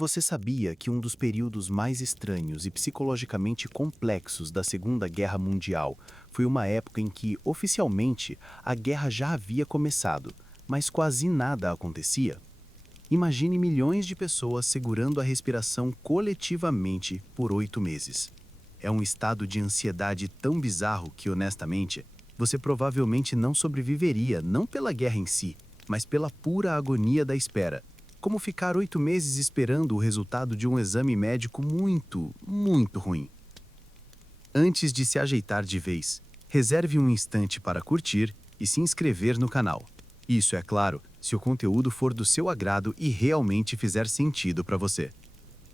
Você sabia que um dos períodos mais estranhos e psicologicamente complexos da Segunda Guerra Mundial foi uma época em que, oficialmente, a guerra já havia começado, mas quase nada acontecia? Imagine milhões de pessoas segurando a respiração coletivamente por 8 meses. É um estado de ansiedade tão bizarro que, honestamente, você provavelmente não sobreviveria não pela guerra em si, mas pela pura agonia da espera. Como ficar 8 meses esperando o resultado de um exame médico muito, muito ruim. Antes de se ajeitar de vez, reserve um instante para curtir e se inscrever no canal. Isso, é claro, se o conteúdo for do seu agrado e realmente fizer sentido para você.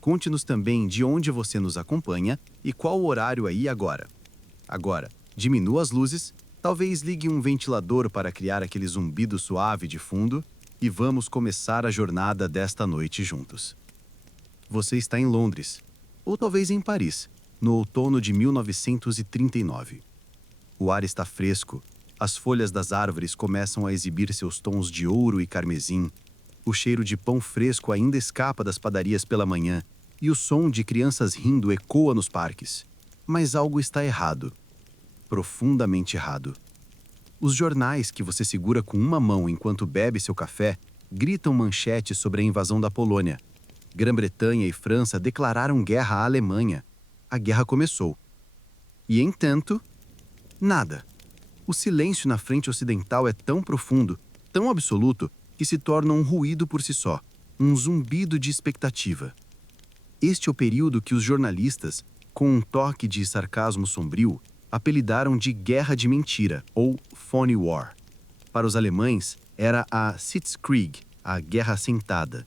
Conte-nos também de onde você nos acompanha e qual o horário aí agora. Agora, diminua as luzes, talvez ligue um ventilador para criar aquele zumbido suave de fundo e vamos começar a jornada desta noite juntos. Você está em Londres, ou talvez em Paris, no outono de 1939. O ar está fresco, as folhas das árvores começam a exibir seus tons de ouro e carmesim, o cheiro de pão fresco ainda escapa das padarias pela manhã e o som de crianças rindo ecoa nos parques. Mas algo está errado. Profundamente errado. Os jornais que você segura com uma mão enquanto bebe seu café gritam manchetes sobre a invasão da Polônia. Grã-Bretanha e França declararam guerra à Alemanha. A guerra começou. E, entanto, nada. O silêncio na frente ocidental é tão profundo, tão absoluto, que se torna um ruído por si só, um zumbido de expectativa. Este é o período que os jornalistas, com um toque de sarcasmo sombrio, apelidaram de Guerra de Mentira, ou Phony War. Para os alemães, era a Sitzkrieg, a Guerra Sentada.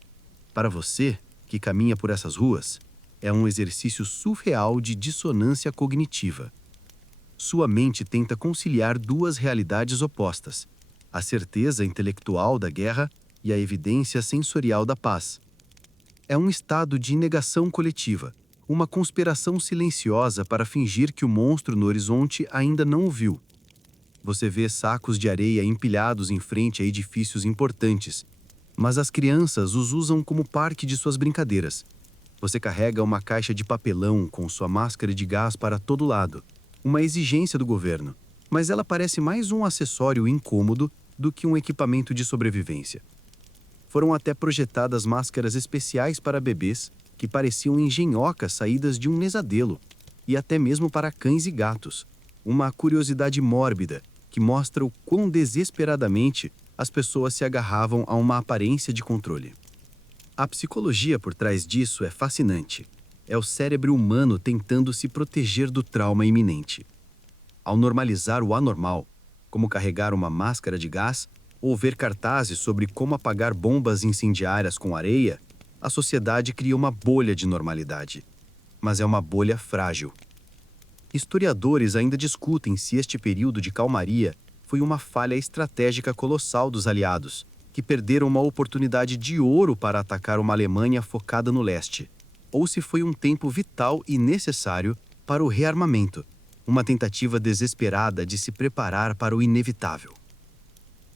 Para você, que caminha por essas ruas, é um exercício surreal de dissonância cognitiva. Sua mente tenta conciliar duas realidades opostas, a certeza intelectual da guerra e a evidência sensorial da paz. É um estado de negação coletiva, uma conspiração silenciosa para fingir que o monstro no horizonte ainda não o viu. Você vê sacos de areia empilhados em frente a edifícios importantes, mas as crianças os usam como parque de suas brincadeiras. Você carrega uma caixa de papelão com sua máscara de gás para todo lado, uma exigência do governo, mas ela parece mais um acessório incômodo do que um equipamento de sobrevivência. Foram até projetadas máscaras especiais para bebês que pareciam engenhocas saídas de um nesadelo, e até mesmo para cães e gatos. Uma curiosidade mórbida que mostra o quão desesperadamente as pessoas se agarravam a uma aparência de controle. A psicologia por trás disso é fascinante. É o cérebro humano tentando se proteger do trauma iminente. Ao normalizar o anormal, como carregar uma máscara de gás ou ver cartazes sobre como apagar bombas incendiárias com areia, a sociedade cria uma bolha de normalidade. Mas é uma bolha frágil. Historiadores ainda discutem se este período de calmaria foi uma falha estratégica colossal dos aliados, que perderam uma oportunidade de ouro para atacar uma Alemanha focada no leste, ou se foi um tempo vital e necessário para o rearmamento, uma tentativa desesperada de se preparar para o inevitável.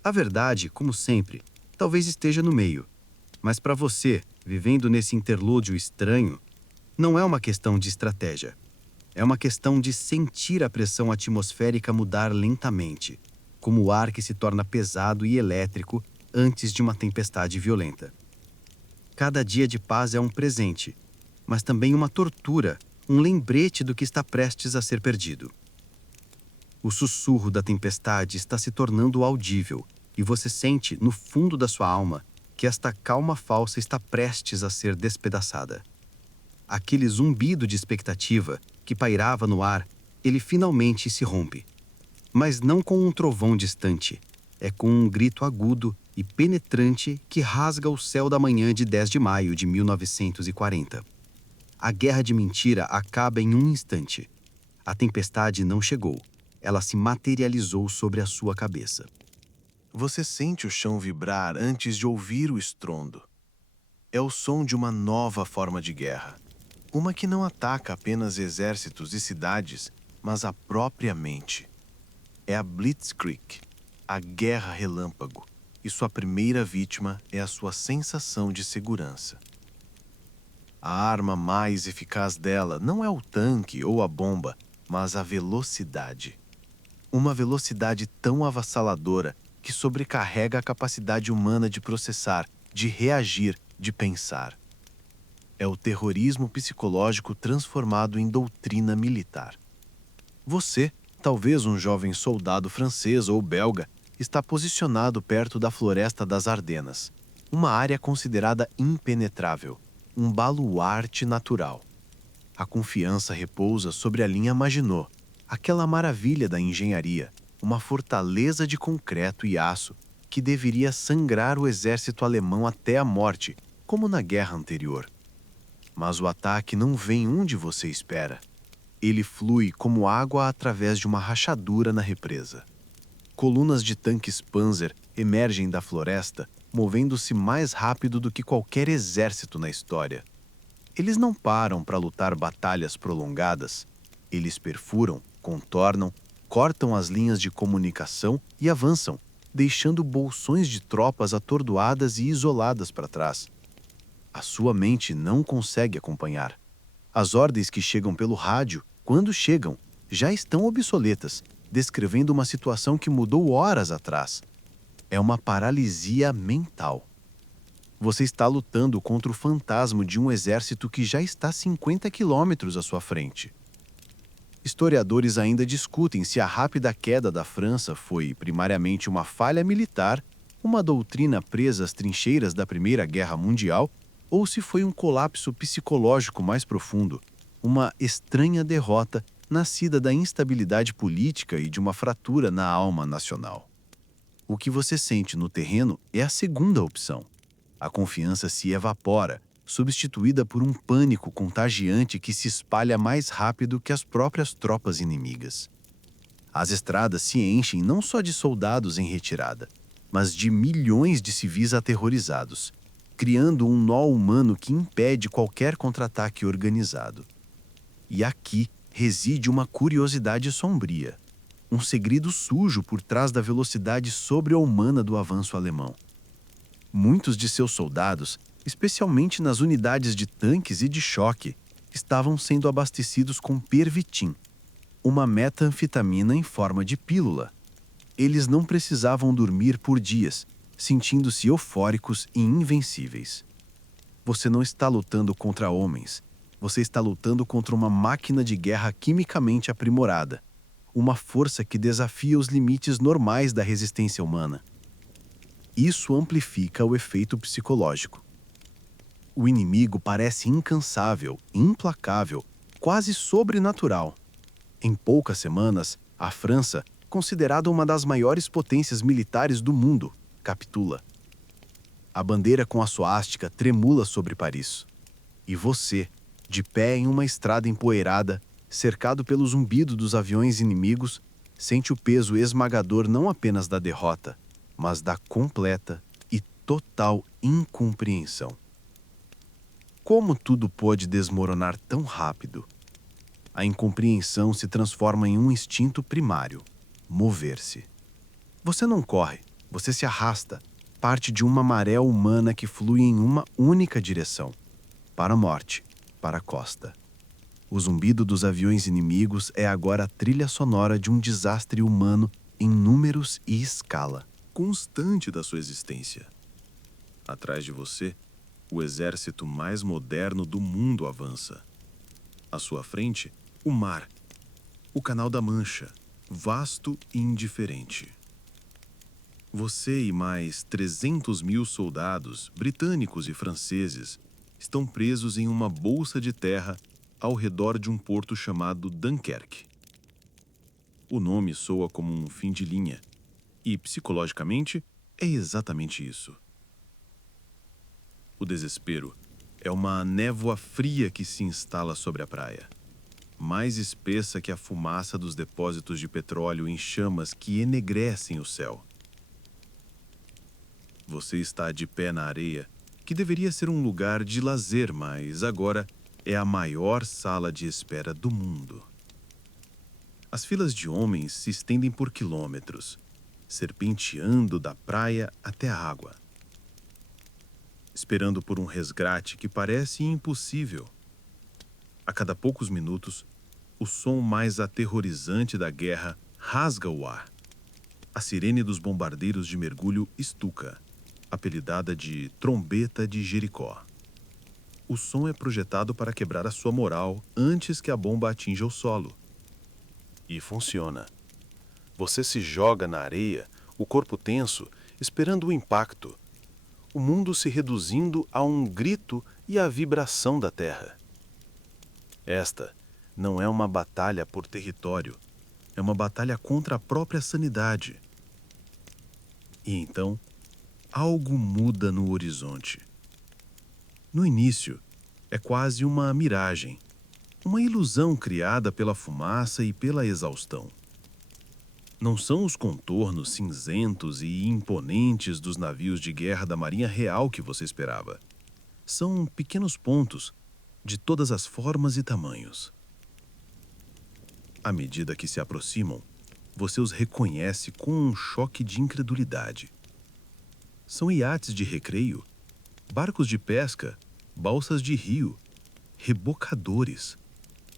A verdade, como sempre, talvez esteja no meio, mas para você, vivendo nesse interlúdio estranho, não é uma questão de estratégia. É uma questão de sentir a pressão atmosférica mudar lentamente, como o ar que se torna pesado e elétrico antes de uma tempestade violenta. Cada dia de paz é um presente, mas também uma tortura, um lembrete do que está prestes a ser perdido. O sussurro da tempestade está se tornando audível, e você sente, no fundo da sua alma, que esta calma falsa está prestes a ser despedaçada. Aquele zumbido de expectativa que pairava no ar, ele finalmente se rompe. Mas não com um trovão distante, é com um grito agudo e penetrante que rasga o céu da manhã de 10 de maio de 1940. A guerra de mentira acaba em um instante. A tempestade não chegou, ela se materializou sobre a sua cabeça. Você sente o chão vibrar antes de ouvir o estrondo. É o som de uma nova forma de guerra. Uma que não ataca apenas exércitos e cidades, mas a própria mente. É a Blitzkrieg, a guerra relâmpago, e sua primeira vítima é a sua sensação de segurança. A arma mais eficaz dela não é o tanque ou a bomba, mas a velocidade. Uma velocidade tão avassaladora que sobrecarrega a capacidade humana de processar, de reagir, de pensar. É o terrorismo psicológico transformado em doutrina militar. Você, talvez um jovem soldado francês ou belga, está posicionado perto da floresta das Ardenas, uma área considerada impenetrável, um baluarte natural. A confiança repousa sobre a linha Maginot, aquela maravilha da engenharia, uma fortaleza de concreto e aço que deveria sangrar o exército alemão até a morte, como na guerra anterior. Mas o ataque não vem onde você espera. Ele flui como água através de uma rachadura na represa. Colunas de tanques Panzer emergem da floresta, movendo-se mais rápido do que qualquer exército na história. Eles não param para lutar batalhas prolongadas. Eles perfuram, contornam, cortam as linhas de comunicação e avançam, deixando bolsões de tropas atordoadas e isoladas para trás. A sua mente não consegue acompanhar. As ordens que chegam pelo rádio, quando chegam, já estão obsoletas, descrevendo uma situação que mudou horas atrás. É uma paralisia mental. Você está lutando contra o fantasma de um exército que já está 50 quilômetros à sua frente. Historiadores ainda discutem se a rápida queda da França foi primariamente uma falha militar, uma doutrina presa às trincheiras da Primeira Guerra Mundial, ou se foi um colapso psicológico mais profundo, uma estranha derrota nascida da instabilidade política e de uma fratura na alma nacional. O que você sente no terreno é a segunda opção. A confiança se evapora, substituída por um pânico contagiante que se espalha mais rápido que as próprias tropas inimigas. As estradas se enchem não só de soldados em retirada, mas de milhões de civis aterrorizados, criando um nó humano que impede qualquer contra-ataque organizado. E aqui reside uma curiosidade sombria, um segredo sujo por trás da velocidade sobre-humana do avanço alemão. Muitos de seus soldados, especialmente nas unidades de tanques e de choque, estavam sendo abastecidos com Pervitin, uma metanfetamina em forma de pílula. Eles não precisavam dormir por dias, sentindo-se eufóricos e invencíveis. Você não está lutando contra homens, você está lutando contra uma máquina de guerra quimicamente aprimorada, uma força que desafia os limites normais da resistência humana. Isso amplifica o efeito psicológico. O inimigo parece incansável, implacável, quase sobrenatural. Em poucas semanas, a França, considerada uma das maiores potências militares do mundo, capitula. A bandeira com a suástica tremula sobre Paris. E você, de pé em uma estrada empoeirada, cercado pelo zumbido dos aviões inimigos, sente o peso esmagador não apenas da derrota, mas da completa e total incompreensão. Como tudo pode desmoronar tão rápido? A incompreensão se transforma em um instinto primário: mover-se. Você não corre, você se arrasta, parte de uma maré humana que flui em uma única direção: para a morte, para a costa. O zumbido dos aviões inimigos é agora a trilha sonora de um desastre humano em números e escala constante da sua existência. Atrás de você, o exército mais moderno do mundo avança. À sua frente, o mar, o Canal da Mancha, vasto e indiferente. Você e mais 300 mil soldados, britânicos e franceses, estão presos em uma bolsa de terra ao redor de um porto chamado Dunkerque. O nome soa como um fim de linha, e, psicologicamente, é exatamente isso. O desespero é uma névoa fria que se instala sobre a praia, mais espessa que a fumaça dos depósitos de petróleo em chamas que enegrecem o céu. Você está de pé na areia, que deveria ser um lugar de lazer, mas agora é a maior sala de espera do mundo. As filas de homens se estendem por quilômetros, serpenteando da praia até a água. esperando por um resgate que parece impossível. A cada poucos minutos, o som mais aterrorizante da guerra rasga o ar. A sirene dos bombardeiros de mergulho estuca, apelidada de Trombeta de Jericó. O som é projetado para quebrar a sua moral antes que a bomba atinja o solo. E funciona. Você se joga na areia, o corpo tenso, esperando o impacto. O mundo se reduzindo a um grito e a vibração da terra. Esta não é uma batalha por território, é uma batalha contra a própria sanidade. E então, algo muda no horizonte. No início, é quase uma miragem, uma ilusão criada pela fumaça e pela exaustão. Não são os contornos cinzentos e imponentes dos navios de guerra da Marinha Real que você esperava. São pequenos pontos, de todas as formas e tamanhos. À medida que se aproximam, você os reconhece com um choque de incredulidade. São iates de recreio, barcos de pesca, balsas de rio, rebocadores,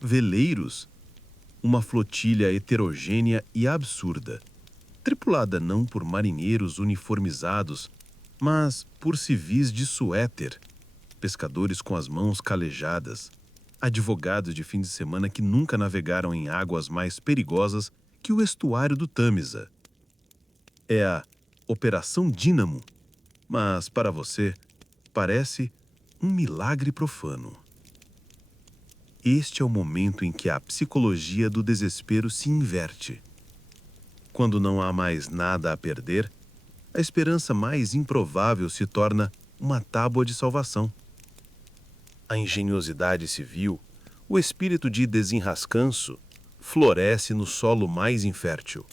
veleiros, uma flotilha heterogênea e absurda, tripulada não por marinheiros uniformizados, mas por civis de suéter, pescadores com as mãos calejadas, advogados de fim de semana que nunca navegaram em águas mais perigosas que o estuário do Tâmisa. É a Operação Dínamo, mas para você parece um milagre profano. Este é o momento em que a psicologia do desespero se inverte. Quando não há mais nada a perder, a esperança mais improvável se torna uma tábua de salvação. A engenhosidade civil, o espírito de desenrascanço, floresce no solo mais infértil.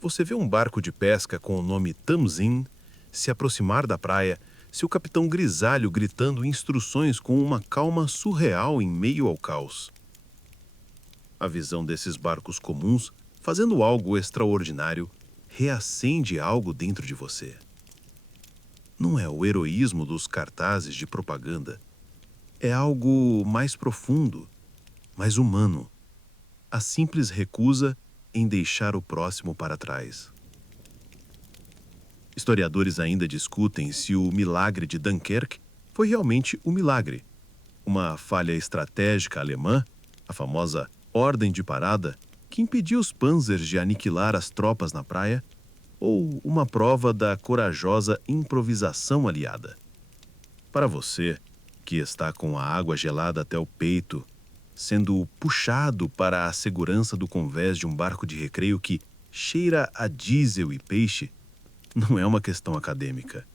Você vê um barco de pesca com o nome Tamzin se aproximar da praia, seu capitão grisalho gritando instruções com uma calma surreal em meio ao caos. A visão desses barcos comuns, fazendo algo extraordinário, reacende algo dentro de você. Não é o heroísmo dos cartazes de propaganda. É algo mais profundo, mais humano. A simples recusa em deixar o próximo para trás. Historiadores ainda discutem se o milagre de Dunkerque foi realmente um milagre, uma falha estratégica alemã, a famosa Ordem de Parada, que impediu os panzers de aniquilar as tropas na praia, ou uma prova da corajosa improvisação aliada. Para você, que está com a água gelada até o peito, sendo puxado para a segurança do convés de um barco de recreio que cheira a diesel e peixe, não é uma questão acadêmica.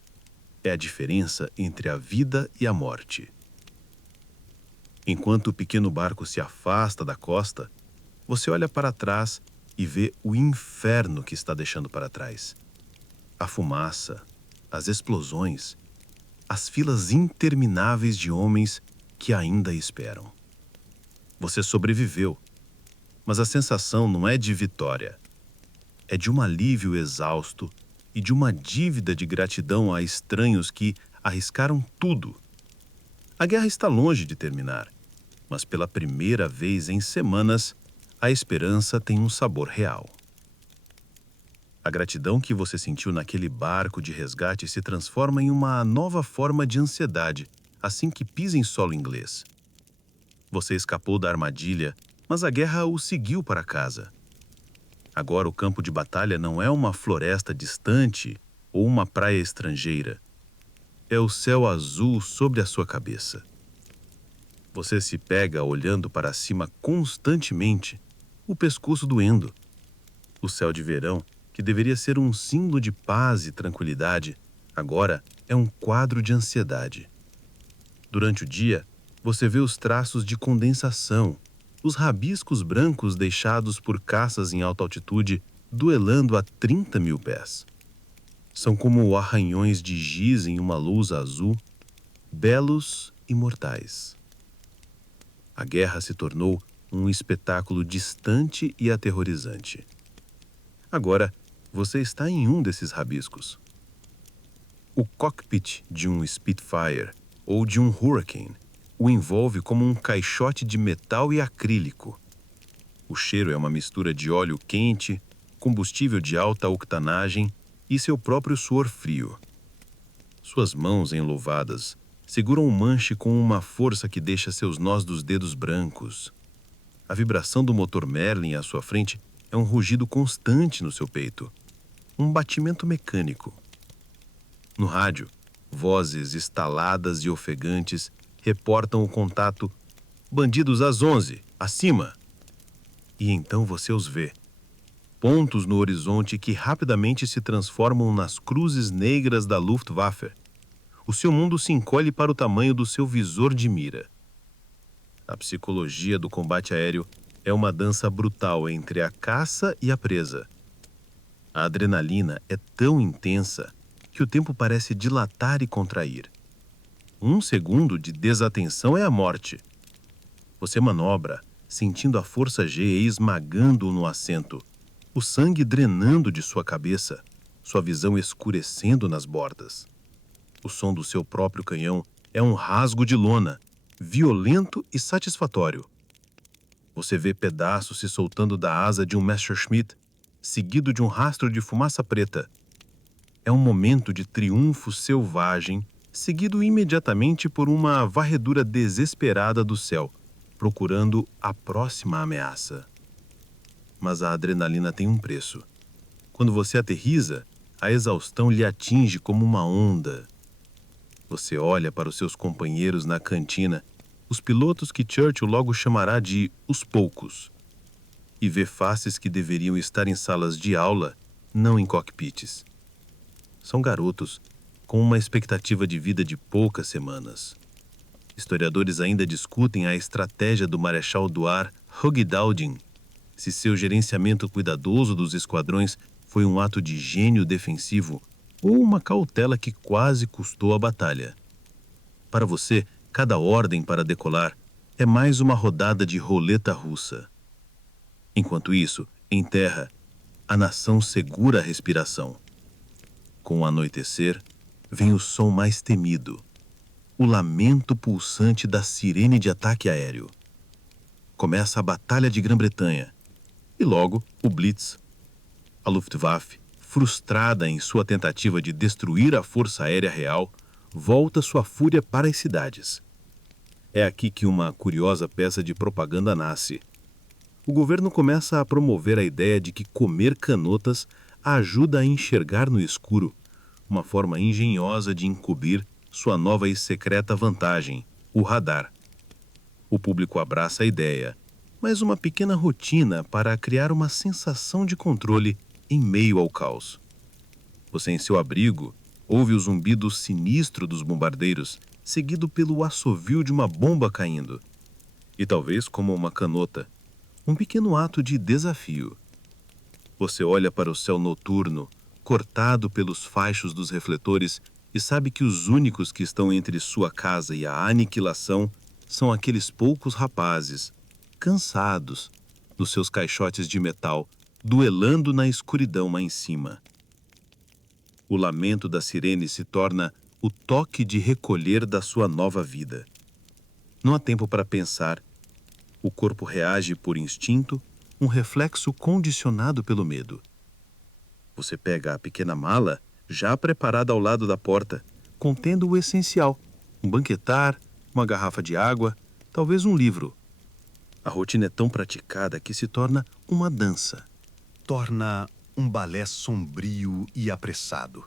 É a diferença entre a vida e a morte. Enquanto o pequeno barco se afasta da costa, você olha para trás e vê o inferno que está deixando para trás. A fumaça, as explosões, as filas intermináveis de homens que ainda esperam. Você sobreviveu, mas a sensação não é de vitória. É de um alívio exausto e de uma dívida de gratidão a estranhos que arriscaram tudo. A guerra está longe de terminar, mas pela primeira vez em semanas, a esperança tem um sabor real. A gratidão que você sentiu naquele barco de resgate se transforma em uma nova forma de ansiedade assim que pisa em solo inglês. Você escapou da armadilha, mas a guerra o seguiu para casa. Agora o campo de batalha não é uma floresta distante ou uma praia estrangeira. É o céu azul sobre a sua cabeça. Você se pega olhando para cima constantemente, o pescoço doendo. O céu de verão, que deveria ser um símbolo de paz e tranquilidade, agora é um quadro de ansiedade. Durante o dia, você vê os traços de condensação, os rabiscos brancos deixados por caças em alta altitude duelando a 30 mil pés. São como arranhões de giz em uma luz azul, belos e mortais. A guerra se tornou um espetáculo distante e aterrorizante. Agora, você está em um desses rabiscos. O cockpit de um Spitfire ou de um Hurricane o envolve como um caixote de metal e acrílico. O cheiro é uma mistura de óleo quente, combustível de alta octanagem e seu próprio suor frio. Suas mãos enluvadas seguram o manche com uma força que deixa seus nós dos dedos brancos. A vibração do motor Merlin à sua frente é um rugido constante no seu peito, um batimento mecânico. No rádio, vozes estaladas e ofegantes reportam o contato "Bandidos às 11, acima!" E então você os vê. Pontos no horizonte que rapidamente se transformam nas cruzes negras da Luftwaffe. O seu mundo se encolhe para o tamanho do seu visor de mira. A psicologia do combate aéreo é uma dança brutal entre a caça e a presa. A adrenalina é tão intensa que o tempo parece dilatar e contrair. 1 segundo de desatenção é a morte. Você manobra, sentindo a força G esmagando-o no assento, o sangue drenando de sua cabeça, sua visão escurecendo nas bordas. O som do seu próprio canhão é um rasgo de lona, violento e satisfatório. Você vê pedaços se soltando da asa de um Messerschmitt, seguido de um rastro de fumaça preta. É um momento de triunfo selvagem, seguido imediatamente por uma varredura desesperada do céu, procurando a próxima ameaça. Mas a adrenalina tem um preço. Quando você aterriza, a exaustão lhe atinge como uma onda. Você olha para os seus companheiros na cantina, os pilotos que Churchill logo chamará de os poucos, e vê faces que deveriam estar em salas de aula, não em cockpits. São garotos com uma expectativa de vida de poucas semanas. Historiadores ainda discutem a estratégia do Marechal do Ar Hugh Dowding, se seu gerenciamento cuidadoso dos esquadrões foi um ato de gênio defensivo ou uma cautela que quase custou a batalha. Para você, cada ordem para decolar é mais uma rodada de roleta russa. Enquanto isso, em terra, a nação segura a respiração. Com o anoitecer, vem o som mais temido, o lamento pulsante da sirene de ataque aéreo. Começa a Batalha de Grã-Bretanha e logo o Blitz. A Luftwaffe, frustrada em sua tentativa de destruir a Força Aérea Real, volta sua fúria para as cidades. É aqui que uma curiosa peça de propaganda nasce. O governo começa a promover a ideia de que comer canotas ajuda a enxergar no escuro, uma forma engenhosa de encobrir sua nova e secreta vantagem, o radar. O público abraça a ideia, mas uma pequena rotina para criar uma sensação de controle em meio ao caos. Você, em seu abrigo, ouve o zumbido sinistro dos bombardeiros, seguido pelo assovio de uma bomba caindo. E talvez, como uma canota, um pequeno ato de desafio. Você olha para o céu noturno, cortado pelos faixos dos refletores, e sabe que os únicos que estão entre sua casa e a aniquilação são aqueles poucos rapazes, cansados, nos seus caixotes de metal, duelando na escuridão lá em cima. O lamento da sirene se torna o toque de recolher da sua nova vida. Não há tempo para pensar. O corpo reage por instinto, um reflexo condicionado pelo medo. Você pega a pequena mala, já preparada ao lado da porta, contendo o essencial: um banquetar, uma garrafa de água, talvez um livro. A rotina é tão praticada que se torna uma dança. Torna um balé sombrio e apressado.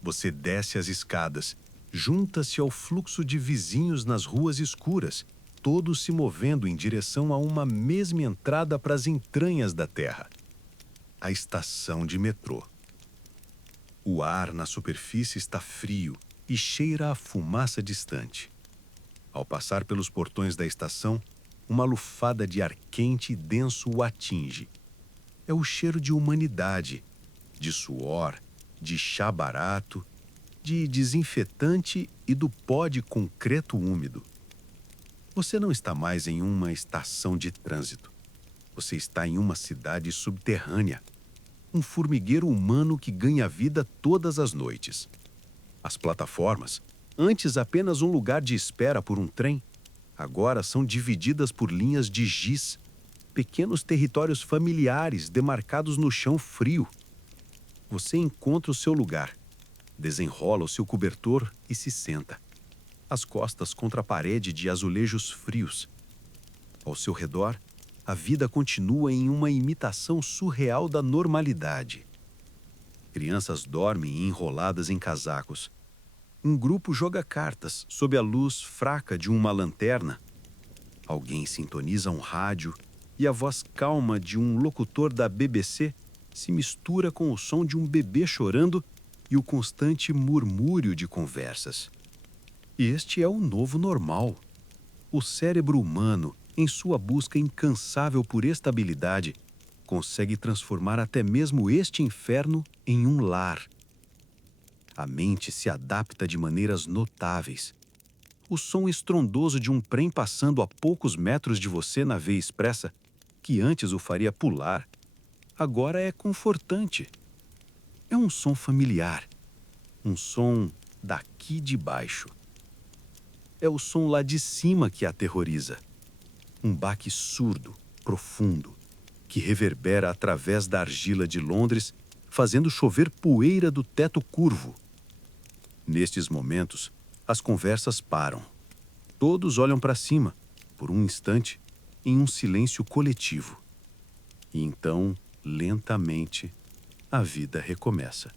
Você desce as escadas, junta-se ao fluxo de vizinhos nas ruas escuras, todos se movendo em direção a uma mesma entrada para as entranhas da Terra. A estação de metrô. O ar na superfície está frio e cheira a fumaça distante. Ao passar pelos portões da estação, uma lufada de ar quente e denso o atinge. É o cheiro de humanidade, de suor, de chá barato, de desinfetante e do pó de concreto úmido. Você não está mais em uma estação de trânsito. Você está em uma cidade subterrânea. Um formigueiro humano que ganha vida todas as noites. As plataformas, antes apenas um lugar de espera por um trem, agora são divididas por linhas de giz, pequenos territórios familiares demarcados no chão frio. Você encontra o seu lugar, desenrola o seu cobertor e se senta, as costas contra a parede de azulejos frios. Ao seu redor, a vida continua em uma imitação surreal da normalidade. Crianças dormem enroladas em casacos. Um grupo joga cartas sob a luz fraca de uma lanterna. Alguém sintoniza um rádio e a voz calma de um locutor da BBC se mistura com o som de um bebê chorando e o constante murmúrio de conversas. Este é o novo normal. O cérebro humano, em sua busca incansável por estabilidade, consegue transformar até mesmo este inferno em um lar. A mente se adapta de maneiras notáveis. O som estrondoso de um trem passando a poucos metros de você na via expressa, que antes o faria pular, agora é confortante. É um som familiar, um som daqui de baixo. É o som lá de cima que aterroriza. Um baque surdo, profundo, que reverbera através da argila de Londres, fazendo chover poeira do teto curvo. Nestes momentos, as conversas param. Todos olham para cima, por um instante, em um silêncio coletivo. E então, lentamente, a vida recomeça.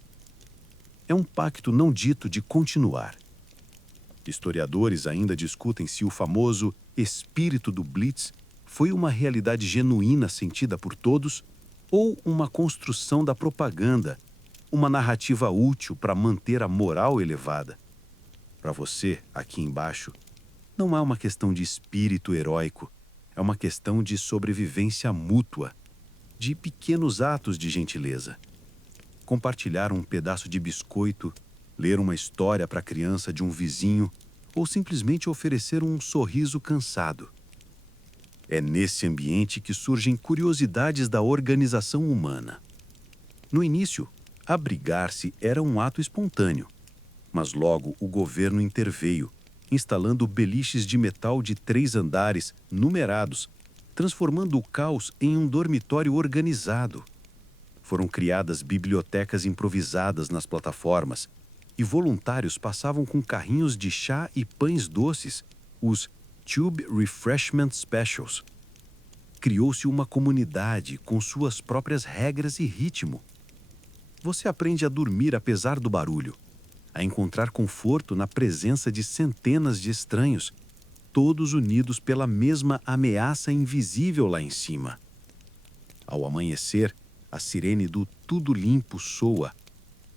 É um pacto não dito de continuar. Historiadores ainda discutem se o famoso espírito do Blitz foi uma realidade genuína sentida por todos ou uma construção da propaganda, uma narrativa útil para manter a moral elevada. Para você, aqui embaixo, não é uma questão de espírito heróico, é uma questão de sobrevivência mútua, de pequenos atos de gentileza. Compartilhar um pedaço de biscoito, ler uma história para a criança de um vizinho ou simplesmente oferecer um sorriso cansado. É nesse ambiente que surgem curiosidades da organização humana. No início, abrigar-se era um ato espontâneo, mas logo o governo interveio, instalando beliches de metal de 3 andares, numerados, transformando o caos em um dormitório organizado. Foram criadas bibliotecas improvisadas nas plataformas, e voluntários passavam com carrinhos de chá e pães doces, os Tube Refreshment Specials. Criou-se uma comunidade com suas próprias regras e ritmo. Você aprende a dormir apesar do barulho, a encontrar conforto na presença de centenas de estranhos, todos unidos pela mesma ameaça invisível lá em cima. Ao amanhecer, a sirene do Tudo Limpo soa,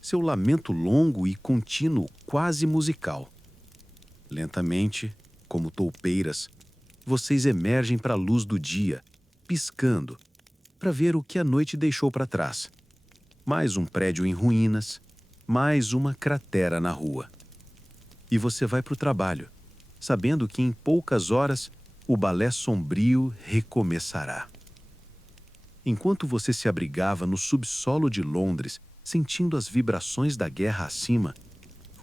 seu lamento longo e contínuo quase musical. Lentamente, como toupeiras, vocês emergem para a luz do dia, piscando, para ver o que a noite deixou para trás. Mais um prédio em ruínas, mais uma cratera na rua. E você vai para o trabalho, sabendo que em poucas horas o balé sombrio recomeçará. Enquanto você se abrigava no subsolo de Londres, sentindo as vibrações da guerra acima,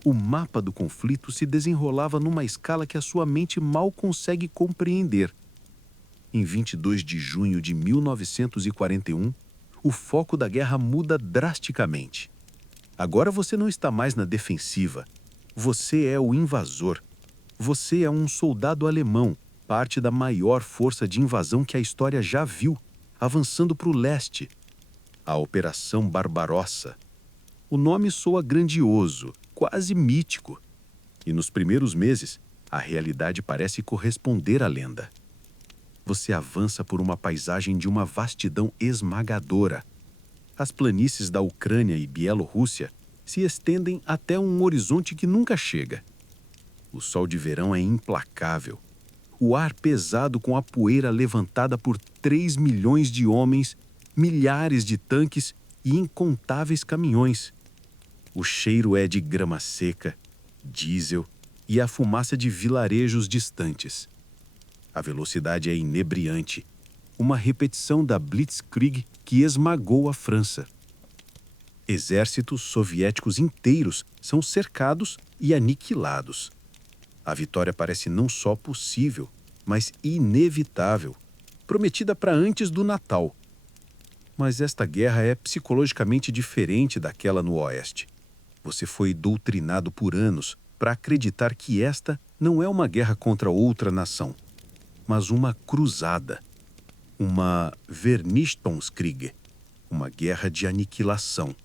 o mapa do conflito se desenrolava numa escala que a sua mente mal consegue compreender. Em 22 de junho de 1941, o foco da guerra muda drasticamente. Agora você não está mais na defensiva. Você é o invasor. Você é um soldado alemão, parte da maior força de invasão que a história já viu, avançando para o leste. A Operação Barbarossa. O nome soa grandioso, quase mítico. E nos primeiros meses, a realidade parece corresponder à lenda. Você avança por uma paisagem de uma vastidão esmagadora. As planícies da Ucrânia e Bielorrússia se estendem até um horizonte que nunca chega. O sol de verão é implacável. O ar pesado com a poeira levantada por 3 milhões de homens, milhares de tanques e incontáveis caminhões. O cheiro é de grama seca, diesel e a fumaça de vilarejos distantes. A velocidade é inebriante, uma repetição da Blitzkrieg que esmagou a França. Exércitos soviéticos inteiros são cercados e aniquilados. A vitória parece não só possível, mas inevitável, prometida para antes do Natal. Mas esta guerra é psicologicamente diferente daquela no Oeste. Você foi doutrinado por anos para acreditar que esta não é uma guerra contra outra nação, mas uma cruzada, uma Vernichtungskrieg, uma guerra de aniquilação.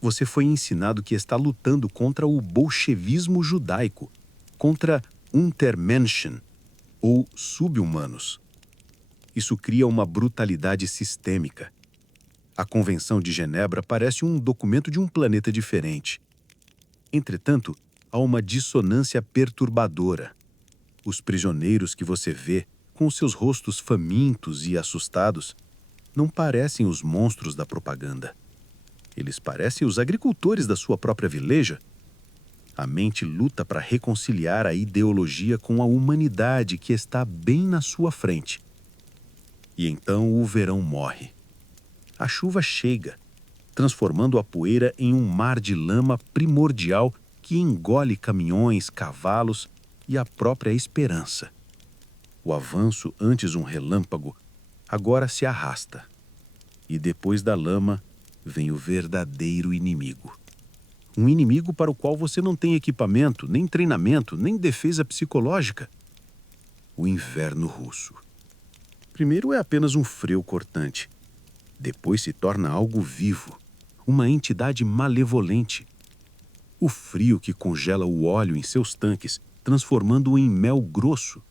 Você foi ensinado que está lutando contra o bolchevismo judaico, contra Untermenschen, ou sub-humanos. Isso cria uma brutalidade sistêmica. A Convenção de Genebra parece um documento de um planeta diferente. Entretanto, há uma dissonância perturbadora. Os prisioneiros que você vê, com seus rostos famintos e assustados, não parecem os monstros da propaganda. Eles parecem os agricultores da sua própria vileja. A mente luta para reconciliar a ideologia com a humanidade que está bem na sua frente. E então o verão morre. A chuva chega, transformando a poeira em um mar de lama primordial que engole caminhões, cavalos e a própria esperança. O avanço, antes um relâmpago, agora se arrasta. E depois da lama vem o verdadeiro inimigo. Um inimigo para o qual você não tem equipamento, nem treinamento, nem defesa psicológica. O inverno russo. Primeiro é apenas um freu cortante. Depois se torna algo vivo, uma entidade malevolente. O frio que congela o óleo em seus tanques, transformando-o em mel grosso.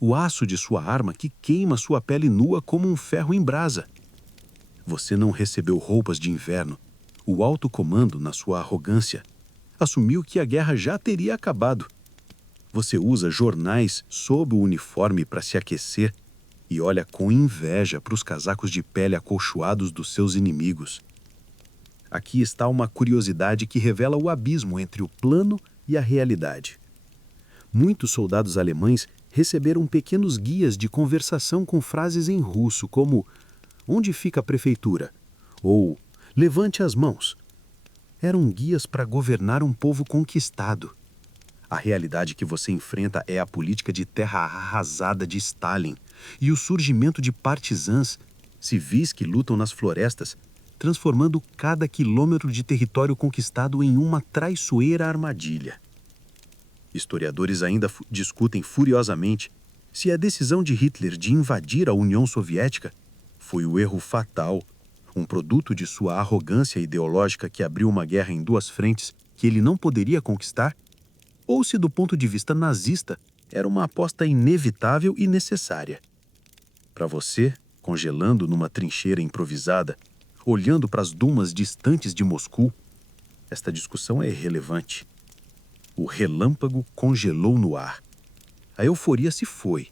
O aço de sua arma que queima sua pele nua como um ferro em brasa. Você não recebeu roupas de inverno. O alto comando, na sua arrogância, assumiu que a guerra já teria acabado. Você usa jornais sob o uniforme para se aquecer e olha com inveja para os casacos de pele acolchoados dos seus inimigos. Aqui está uma curiosidade que revela o abismo entre o plano e a realidade. Muitos soldados alemães receberam pequenos guias de conversação com frases em russo, como "Onde fica a prefeitura?" ou "Levante as mãos." Eram guias para governar um povo conquistado. A realidade que você enfrenta é a política de terra arrasada de Stalin e o surgimento de partisãs, civis que lutam nas florestas, transformando cada quilômetro de território conquistado em uma traiçoeira armadilha. Historiadores ainda discutem furiosamente se a decisão de Hitler de invadir a União Soviética foi o erro fatal, um produto de sua arrogância ideológica que abriu uma guerra em duas frentes que ele não poderia conquistar, ou se, do ponto de vista nazista, era uma aposta inevitável e necessária. Para você, congelando numa trincheira improvisada, olhando para as dumas distantes de Moscou, esta discussão é irrelevante. O relâmpago congelou no ar. A euforia se foi,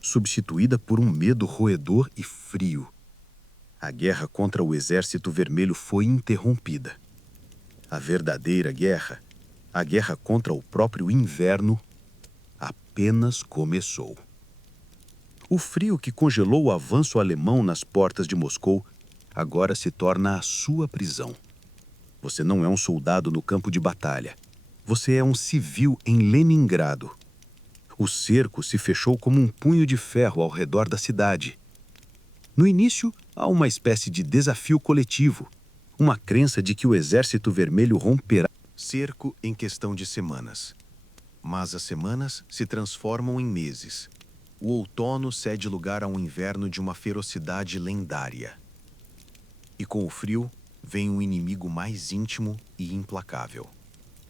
substituída por um medo roedor e frio. A guerra contra o Exército Vermelho foi interrompida. A verdadeira guerra, a guerra contra o próprio inverno, apenas começou. O frio que congelou o avanço alemão nas portas de Moscou agora se torna a sua prisão. Você não é um soldado no campo de batalha. Você é um civil em Leningrado. O cerco se fechou como um punho de ferro ao redor da cidade. No início, há uma espécie de desafio coletivo, uma crença de que o Exército Vermelho romperá. Cerco em questão de semanas. Mas as semanas se transformam em meses. O outono cede lugar a um inverno de uma ferocidade lendária. E com o frio, vem um inimigo mais íntimo e implacável: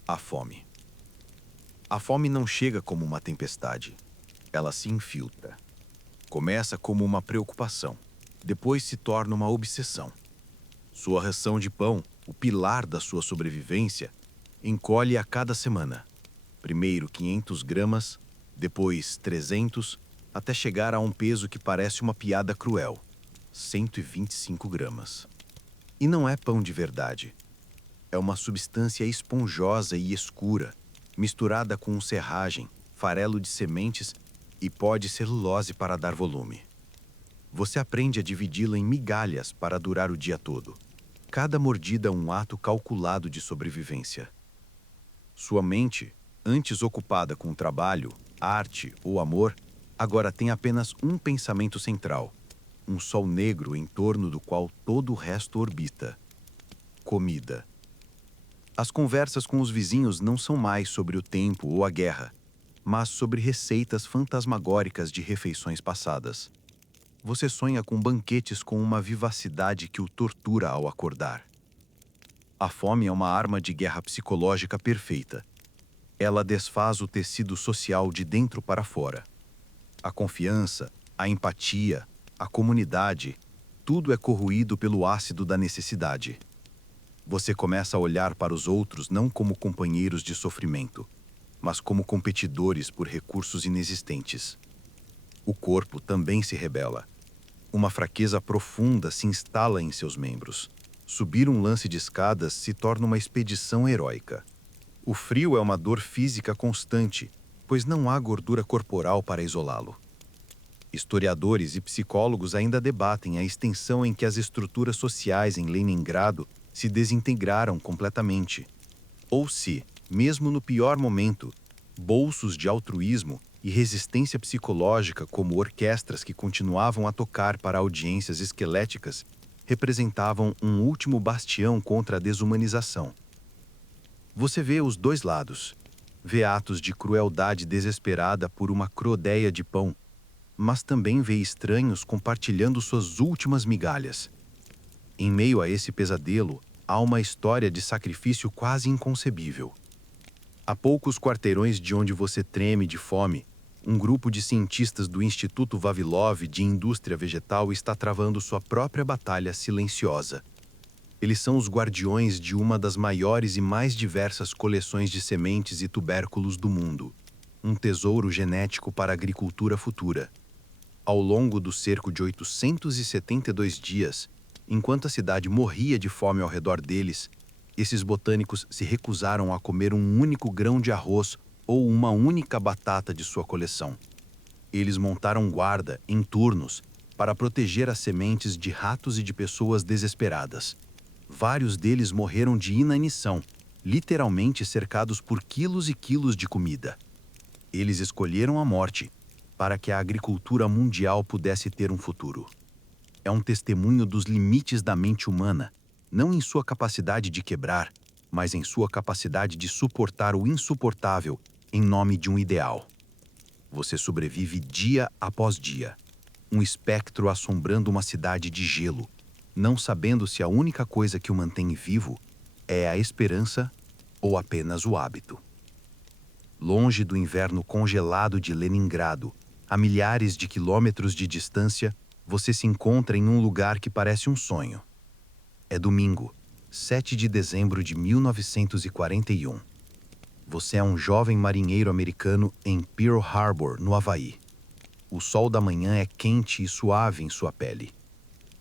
a fome. A fome não chega como uma tempestade. Ela se infiltra. Começa como uma preocupação. Depois se torna uma obsessão. Sua ração de pão, o pilar da sua sobrevivência, encolhe a cada semana. Primeiro 500 gramas, depois 300, até chegar a um peso que parece uma piada cruel: 125 gramas. E não é pão de verdade. É uma substância esponjosa e escura, misturada com serragem, farelo de sementes e pó de celulose para dar volume. Você aprende a dividi-la em migalhas para durar o dia todo. cada mordida um ato calculado de sobrevivência. Sua mente, antes ocupada com trabalho, arte ou amor, agora tem apenas um pensamento central: um sol negro em torno do qual todo o resto orbita. Comida. As conversas com os vizinhos não são mais sobre o tempo ou a guerra, mas sobre receitas fantasmagóricas de refeições passadas. Você sonha com banquetes com uma vivacidade que o tortura ao acordar. A fome é uma arma de guerra psicológica perfeita. Ela desfaz o tecido social de dentro para fora. A confiança, a empatia, a comunidade, tudo é corroído pelo ácido da necessidade. Você começa a olhar para os outros não como companheiros de sofrimento, mas como competidores por recursos inexistentes. O corpo também se rebela. Uma fraqueza profunda se instala em seus membros. Subir um lance de escadas se torna uma expedição heróica. O frio é uma dor física constante, pois não há gordura corporal para isolá-lo. Historiadores e psicólogos ainda debatem a extensão em que as estruturas sociais em Leningrado se desintegraram completamente. Ou se, mesmo no pior momento, bolsos de altruísmo e resistência psicológica como orquestras que continuavam a tocar para audiências esqueléticas representavam um último bastião contra a desumanização. Você vê os dois lados. Vê atos de crueldade desesperada por uma crodeia de pão, mas também vê estranhos compartilhando suas últimas migalhas. Em meio a esse pesadelo, há uma história de sacrifício quase inconcebível. A poucos quarteirões de onde você treme de fome, um grupo de cientistas do Instituto Vavilov de Indústria Vegetal está travando sua própria batalha silenciosa. Eles são os guardiões de uma das maiores e mais diversas coleções de sementes e tubérculos do mundo, um tesouro genético para a agricultura futura. Ao longo do cerco de 872 dias, enquanto a cidade morria de fome ao redor deles, esses botânicos se recusaram a comer um único grão de arroz ou uma única batata de sua coleção. Eles montaram guarda, em turnos, para proteger as sementes de ratos e de pessoas desesperadas. Vários deles morreram de inanição, literalmente cercados por quilos e quilos de comida. Eles escolheram a morte para que a agricultura mundial pudesse ter um futuro. É um testemunho dos limites da mente humana, não em sua capacidade de quebrar, mas em sua capacidade de suportar o insuportável em nome de um ideal. Você sobrevive dia após dia, um espectro assombrando uma cidade de gelo, não sabendo se a única coisa que o mantém vivo é a esperança ou apenas o hábito. Longe do inverno congelado de Leningrado, a milhares de quilômetros de distância, você se encontra em um lugar que parece um sonho. É domingo, 7 de dezembro de 1941. Você é um jovem marinheiro americano em Pearl Harbor, no Havaí. O sol da manhã é quente e suave em sua pele.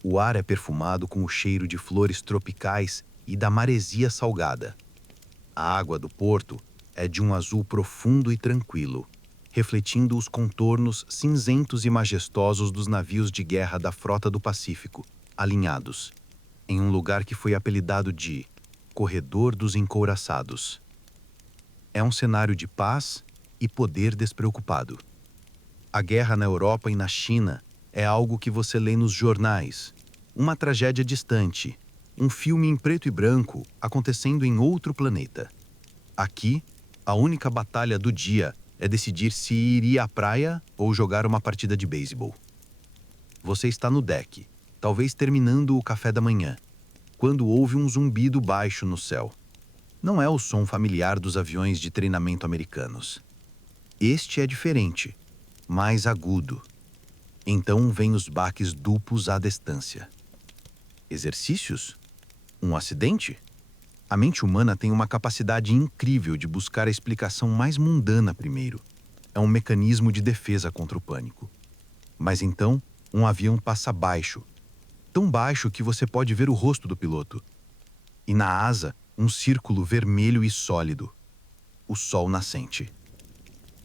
O ar é perfumado com o cheiro de flores tropicais e da maresia salgada. A água do porto é de um azul profundo e tranquilo, refletindo os contornos cinzentos e majestosos dos navios de guerra da Frota do Pacífico, alinhados, em um lugar que foi apelidado de Corredor dos Encouraçados. É um cenário de paz e poder despreocupado. A guerra na Europa e na China é algo que você lê nos jornais, uma tragédia distante, um filme em preto e branco acontecendo em outro planeta. Aqui, a única batalha do dia é decidir se iria à praia ou jogar uma partida de beisebol. Você está no deck, talvez terminando o café da manhã, quando ouve um zumbido baixo no céu. Não é o som familiar dos aviões de treinamento americanos. Este é diferente, mais agudo. Então vêm os baques duplos à distância. Exercícios? Um acidente? A mente humana tem uma capacidade incrível de buscar a explicação mais mundana primeiro. É um mecanismo de defesa contra o pânico. Mas então, um avião passa baixo, tão baixo que você pode ver o rosto do piloto. E na asa, um círculo vermelho e sólido. O sol nascente.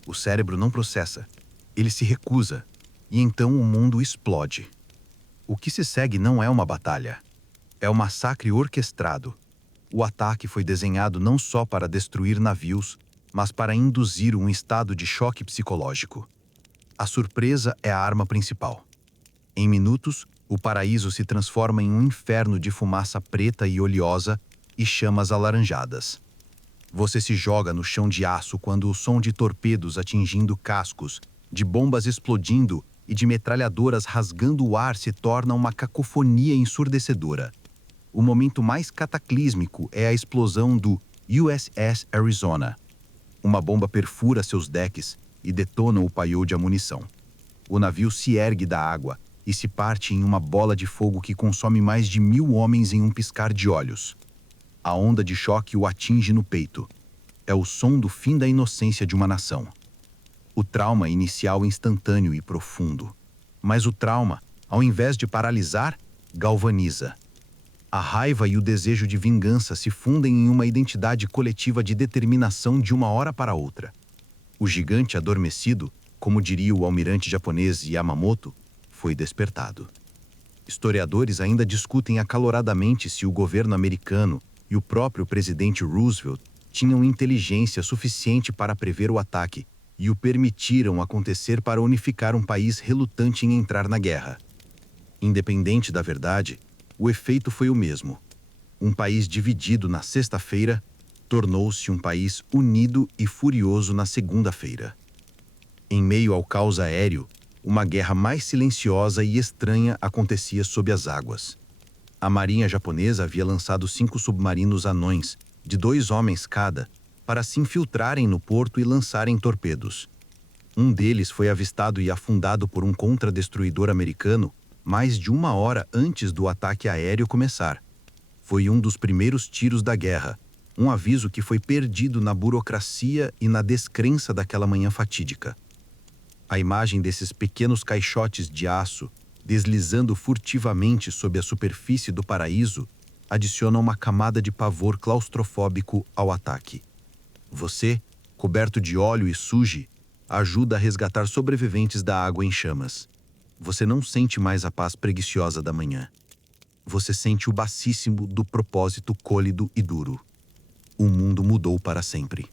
O cérebro não processa, ele se recusa, e então o mundo explode. O que se segue não é uma batalha. É um massacre orquestrado. O ataque foi desenhado não só para destruir navios, mas para induzir um estado de choque psicológico. A surpresa é a arma principal. Em minutos, o paraíso se transforma em um inferno de fumaça preta e oleosa e chamas alaranjadas. Você se joga no chão de aço quando o som de torpedos atingindo cascos, de bombas explodindo e de metralhadoras rasgando o ar se torna uma cacofonia ensurdecedora. O momento mais cataclísmico é a explosão do USS Arizona. Uma bomba perfura seus decks e detona o paiol de munição. O navio se ergue da água e se parte em uma bola de fogo que consome mais de 1.000 homens em um piscar de olhos. A onda de choque o atinge no peito. É o som do fim da inocência de uma nação. O trauma inicial é instantâneo e profundo. Mas o trauma, ao invés de paralisar, galvaniza. A raiva e o desejo de vingança se fundem em uma identidade coletiva de determinação de uma hora para outra. O gigante adormecido, como diria o almirante japonês Yamamoto, foi despertado. Historiadores ainda discutem acaloradamente se o governo americano e o próprio presidente Roosevelt tinham inteligência suficiente para prever o ataque e o permitiram acontecer para unificar um país relutante em entrar na guerra. Independente da verdade, o efeito foi o mesmo. Um país dividido na sexta-feira tornou-se um país unido e furioso na segunda-feira. Em meio ao caos aéreo, uma guerra mais silenciosa e estranha acontecia sob as águas. A marinha japonesa havia lançado 5 submarinos anões, de 2 homens cada, para se infiltrarem no porto e lançarem torpedos. Um deles foi avistado e afundado por um contradestruidor americano mais de 1 hora antes do ataque aéreo começar. Foi um dos primeiros tiros da guerra, um aviso que foi perdido na burocracia e na descrença daquela manhã fatídica. A imagem desses pequenos caixotes de aço deslizando furtivamente sob a superfície do paraíso adiciona uma camada de pavor claustrofóbico ao ataque. Você, coberto de óleo e sujo, ajuda a resgatar sobreviventes da água em chamas. Você não sente mais a paz preguiçosa da manhã. Você sente o bacíssimo do propósito côlido e duro. O mundo mudou para sempre.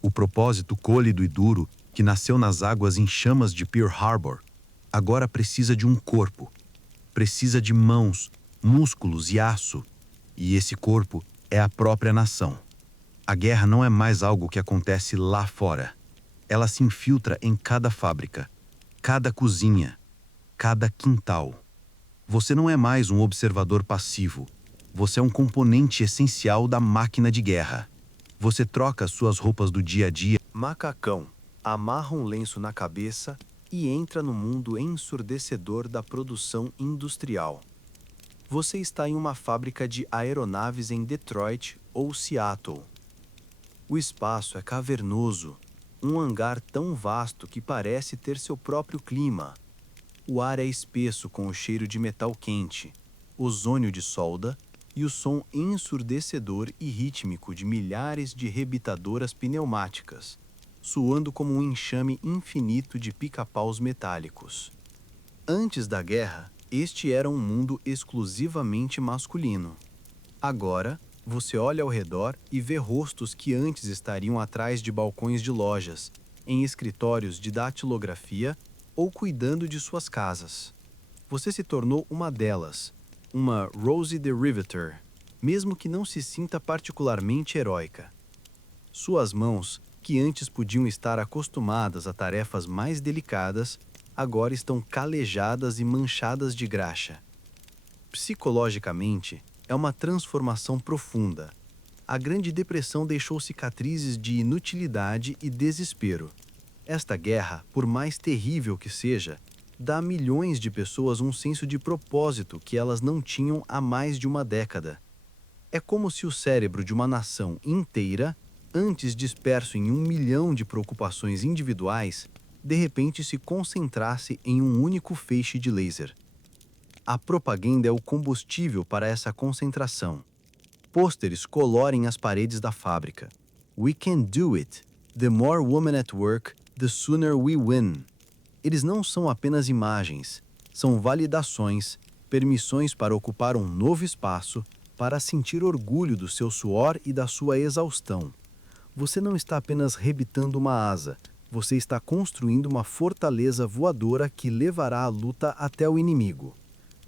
O propósito côlido e duro, que nasceu nas águas em chamas de Pearl Harbor, agora precisa de um corpo. Precisa de mãos, músculos e aço. E esse corpo é a própria nação. A guerra não é mais algo que acontece lá fora. Ela se infiltra em cada fábrica, cada cozinha, cada quintal. Você não é mais um observador passivo. Você é um componente essencial da máquina de guerra. Você troca suas roupas do dia a dia. Macacão amarra um lenço na cabeça e entra no mundo ensurdecedor da produção industrial. Você está em uma fábrica de aeronaves em Detroit ou Seattle. O espaço é cavernoso, um hangar tão vasto que parece ter seu próprio clima. O ar é espesso com o cheiro de metal quente, ozônio de solda e o som ensurdecedor e rítmico de milhares de rebitadoras pneumáticas, soando como um enxame infinito de pica-paus metálicos. Antes da guerra, este era um mundo exclusivamente masculino. Agora, você olha ao redor e vê rostos que antes estariam atrás de balcões de lojas, em escritórios de datilografia ou cuidando de suas casas. Você se tornou uma delas, uma Rosie the Riveter, mesmo que não se sinta particularmente heróica. Suas mãos, que antes podiam estar acostumadas a tarefas mais delicadas, agora estão calejadas e manchadas de graxa. Psicologicamente, é uma transformação profunda. A Grande Depressão deixou cicatrizes de inutilidade e desespero. Esta guerra, por mais terrível que seja, dá a milhões de pessoas um senso de propósito que elas não tinham há mais de uma década. É como se o cérebro de uma nação inteira, antes disperso em 1 milhão de preocupações individuais, de repente se concentrasse em um único feixe de laser. A propaganda é o combustível para essa concentração. Pôsteres colorem as paredes da fábrica. We can do it. The more women at work, the sooner we win. Eles não são apenas imagens, são validações, permissões para ocupar um novo espaço, para sentir orgulho do seu suor e da sua exaustão. Você não está apenas rebitando uma asa, você está construindo uma fortaleza voadora que levará a luta até o inimigo.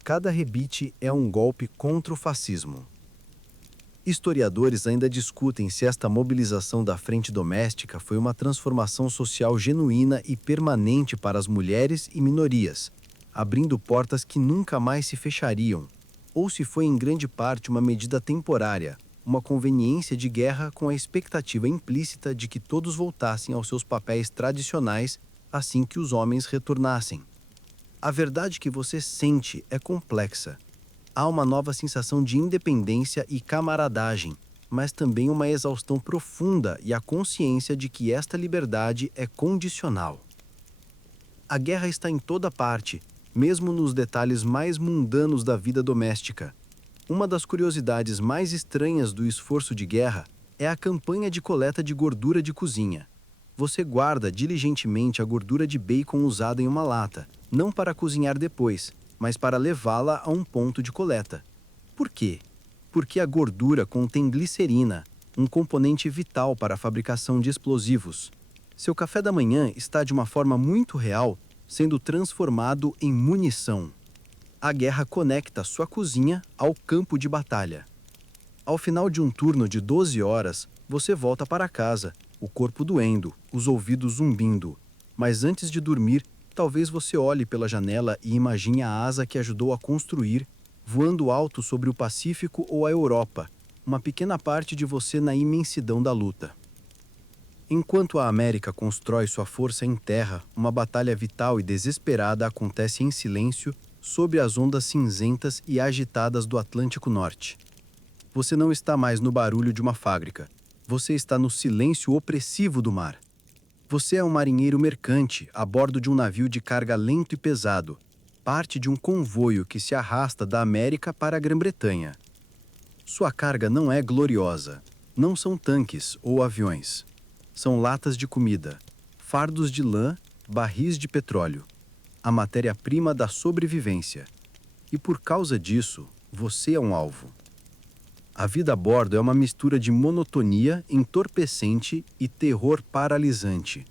Cada rebite é um golpe contra o fascismo. Historiadores ainda discutem se esta mobilização da frente doméstica foi uma transformação social genuína e permanente para as mulheres e minorias, abrindo portas que nunca mais se fechariam, ou se foi em grande parte uma medida temporária, uma conveniência de guerra com a expectativa implícita de que todos voltassem aos seus papéis tradicionais assim que os homens retornassem. A verdade que você sente é complexa. Há uma nova sensação de independência e camaradagem, mas também uma exaustão profunda e a consciência de que esta liberdade é condicional. A guerra está em toda parte, mesmo nos detalhes mais mundanos da vida doméstica. Uma das curiosidades mais estranhas do esforço de guerra é a campanha de coleta de gordura de cozinha. Você guarda diligentemente a gordura de bacon usada em uma lata, não para cozinhar depois, mas para levá-la a um ponto de coleta. Por quê? Porque a gordura contém glicerina, um componente vital para a fabricação de explosivos. Seu café da manhã está de uma forma muito real, sendo transformado em munição. A guerra conecta sua cozinha ao campo de batalha. Ao final de um turno de 12 horas, você volta para casa, o corpo doendo, os ouvidos zumbindo. Mas antes de dormir, talvez você olhe pela janela e imagine a asa que ajudou a construir, voando alto sobre o Pacífico ou a Europa, uma pequena parte de você na imensidão da luta. Enquanto a América constrói sua força em terra, uma batalha vital e desesperada acontece em silêncio sob as ondas cinzentas e agitadas do Atlântico Norte. Você não está mais no barulho de uma fábrica. Você está no silêncio opressivo do mar. Você é um marinheiro mercante a bordo de um navio de carga lento e pesado, parte de um convoio que se arrasta da América para a Grã-Bretanha. Sua carga não é gloriosa. Não são tanques ou aviões. São latas de comida, fardos de lã, barris de petróleo, a matéria-prima da sobrevivência. E por causa disso, você é um alvo. A vida a bordo é uma mistura de monotonia entorpecente e terror paralisante.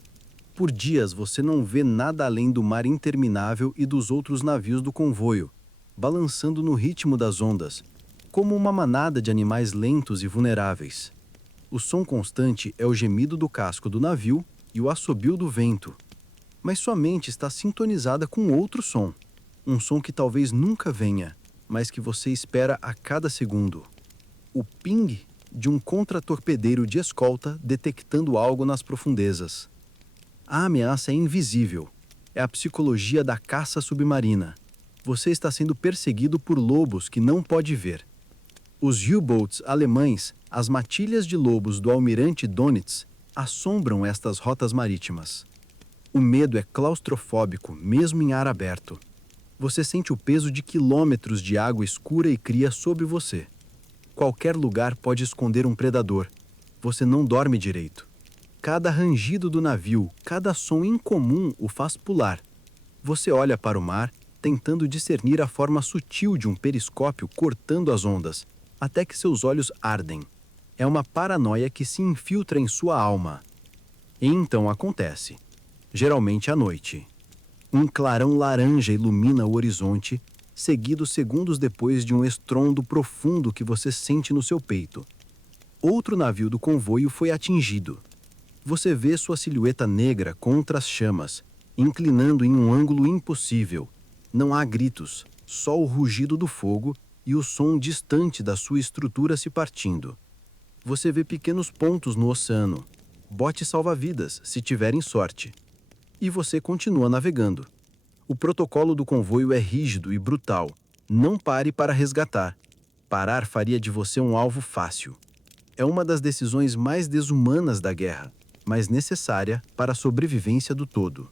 Por dias você não vê nada além do mar interminável e dos outros navios do convoio, balançando no ritmo das ondas, como uma manada de animais lentos e vulneráveis. O som constante é o gemido do casco do navio e o assobio do vento. Mas sua mente está sintonizada com outro som. Um som que talvez nunca venha, mas que você espera a cada segundo. O ping de um contratorpedeiro de escolta detectando algo nas profundezas. A ameaça é invisível. É a psicologia da caça submarina. Você está sendo perseguido por lobos que não pode ver. Os U-boats alemães, as matilhas de lobos do almirante Donitz, assombram estas rotas marítimas. O medo é claustrofóbico, mesmo em ar aberto. Você sente o peso de quilômetros de água escura e cria sobre você. Qualquer lugar pode esconder um predador. Você não dorme direito. Cada rangido do navio, cada som incomum o faz pular. Você olha para o mar, tentando discernir a forma sutil de um periscópio cortando as ondas, até que seus olhos ardem. É uma paranoia que se infiltra em sua alma. E então acontece. Geralmente à noite. Um clarão laranja ilumina o horizonte, seguido segundos depois de um estrondo profundo que você sente no seu peito. Outro navio do convoio foi atingido. Você vê sua silhueta negra contra as chamas, inclinando em um ângulo impossível. Não há gritos, só o rugido do fogo e o som distante da sua estrutura se partindo. Você vê pequenos pontos no oceano, botes salva-vidas, se tiverem sorte. E você continua navegando. O protocolo do convoio é rígido e brutal. Não pare para resgatar. Parar faria de você um alvo fácil. É uma das decisões mais desumanas da guerra, mas necessária para a sobrevivência do todo.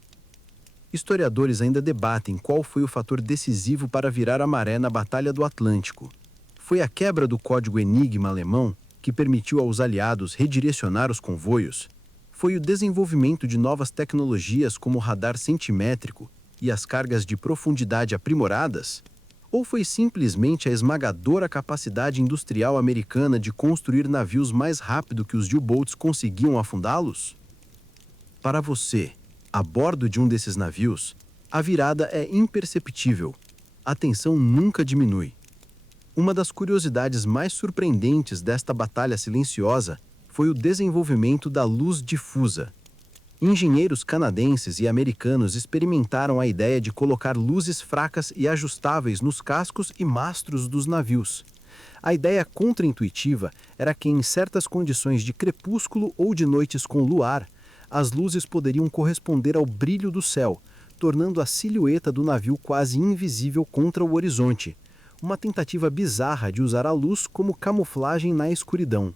Historiadores ainda debatem qual foi o fator decisivo para virar a maré na Batalha do Atlântico. Foi a quebra do código Enigma alemão que permitiu aos aliados redirecionar os convoios? Foi o desenvolvimento de novas tecnologias como o radar centimétrico e as cargas de profundidade aprimoradas? Ou foi simplesmente a esmagadora capacidade industrial americana de construir navios mais rápido que os U-boats conseguiam afundá-los? Para você, a bordo de um desses navios, a virada é imperceptível. A tensão nunca diminui. Uma das curiosidades mais surpreendentes desta batalha silenciosa foi o desenvolvimento da luz difusa. Engenheiros canadenses e americanos experimentaram a ideia de colocar luzes fracas e ajustáveis nos cascos e mastros dos navios. A ideia contraintuitiva era que, em certas condições de crepúsculo ou de noites com luar, as luzes poderiam corresponder ao brilho do céu, tornando a silhueta do navio quase invisível contra o horizonte. Uma tentativa bizarra de usar a luz como camuflagem na escuridão.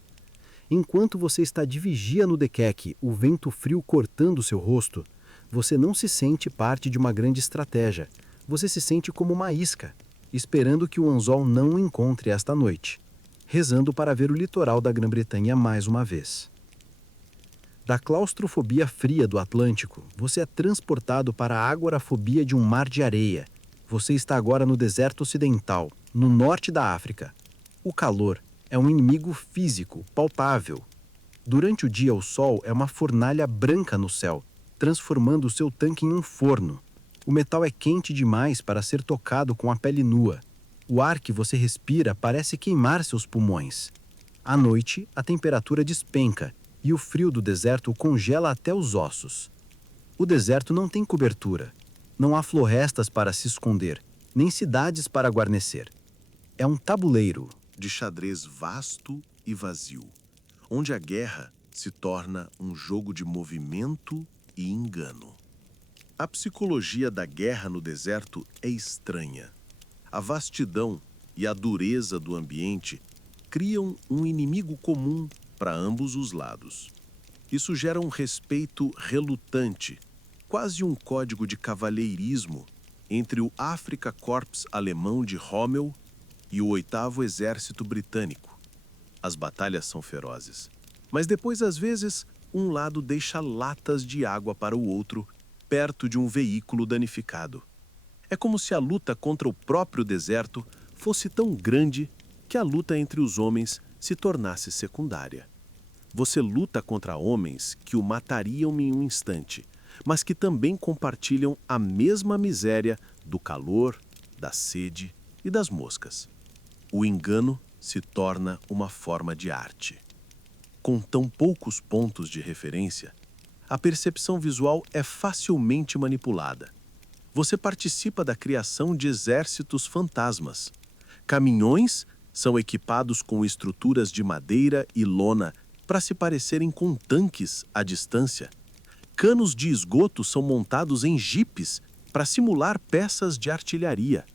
Enquanto você está de vigia no deck, o vento frio cortando seu rosto, você não se sente parte de uma grande estratégia. Você se sente como uma isca, esperando que o anzol não o encontre esta noite, rezando para ver o litoral da Grã-Bretanha mais uma vez. Da claustrofobia fria do Atlântico, você é transportado para a agorafobia de um mar de areia. Você está agora no deserto ocidental, no norte da África. O calor é um inimigo físico, palpável. Durante o dia, o sol é uma fornalha branca no céu, transformando o seu tanque em um forno. O metal é quente demais para ser tocado com a pele nua. O ar que você respira parece queimar seus pulmões. À noite, a temperatura despenca e o frio do deserto o congela até os ossos. O deserto não tem cobertura. Não há florestas para se esconder, nem cidades para guarnecer. É um tabuleiro de xadrez vasto e vazio, onde a guerra se torna um jogo de movimento e engano. A psicologia da guerra no deserto é estranha. A vastidão e a dureza do ambiente criam um inimigo comum para ambos os lados. Isso gera um respeito relutante, quase um código de cavalheirismo entre o Afrika Korps alemão de Rommel e o 8º Exército Britânico. As batalhas são ferozes, mas depois, às vezes, um lado deixa latas de água para o outro, perto de um veículo danificado. É como se a luta contra o próprio deserto fosse tão grande que a luta entre os homens se tornasse secundária. Você luta contra homens que o matariam em um instante, mas que também compartilham a mesma miséria do calor, da sede e das moscas. O engano se torna uma forma de arte. Com tão poucos pontos de referência, a percepção visual é facilmente manipulada. Você participa da criação de exércitos fantasmas. Caminhões são equipados com estruturas de madeira e lona para se parecerem com tanques à distância. Canos de esgoto são montados em jipes para simular peças de artilharia.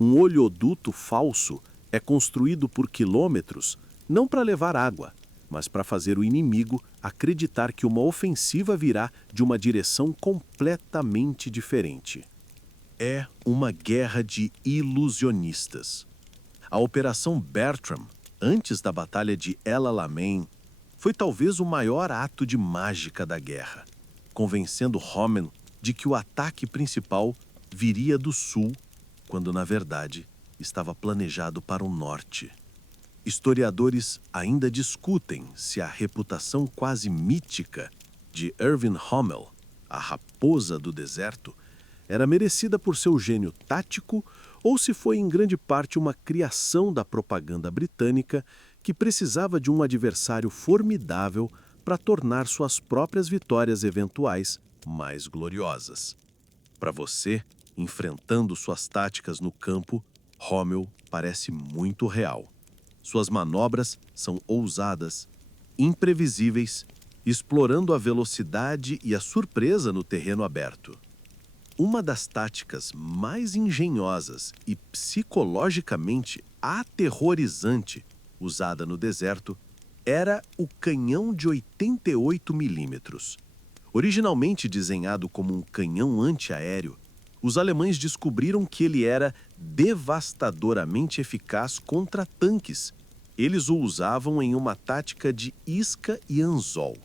Um oleoduto falso é construído por quilômetros, não para levar água, mas para fazer o inimigo acreditar que uma ofensiva virá de uma direção completamente diferente. É uma guerra de ilusionistas. A Operação Bertram, antes da Batalha de El Alamein, foi talvez o maior ato de mágica da guerra, convencendo Rommel de que o ataque principal viria do sul, quando, na verdade, estava planejado para o norte. Historiadores ainda discutem se a reputação quase mítica de Erwin Rommel, a raposa do deserto, era merecida por seu gênio tático ou se foi em grande parte uma criação da propaganda britânica que precisava de um adversário formidável para tornar suas próprias vitórias eventuais mais gloriosas. Para você, enfrentando suas táticas no campo, Rommel parece muito real. Suas manobras são ousadas, imprevisíveis, explorando a velocidade e a surpresa no terreno aberto. Uma das táticas mais engenhosas e psicologicamente aterrorizante usada no deserto era o canhão de 88 milímetros. Originalmente desenhado como um canhão antiaéreo, os alemães descobriram que ele era devastadoramente eficaz contra tanques. Eles o usavam em uma tática de isca e anzol.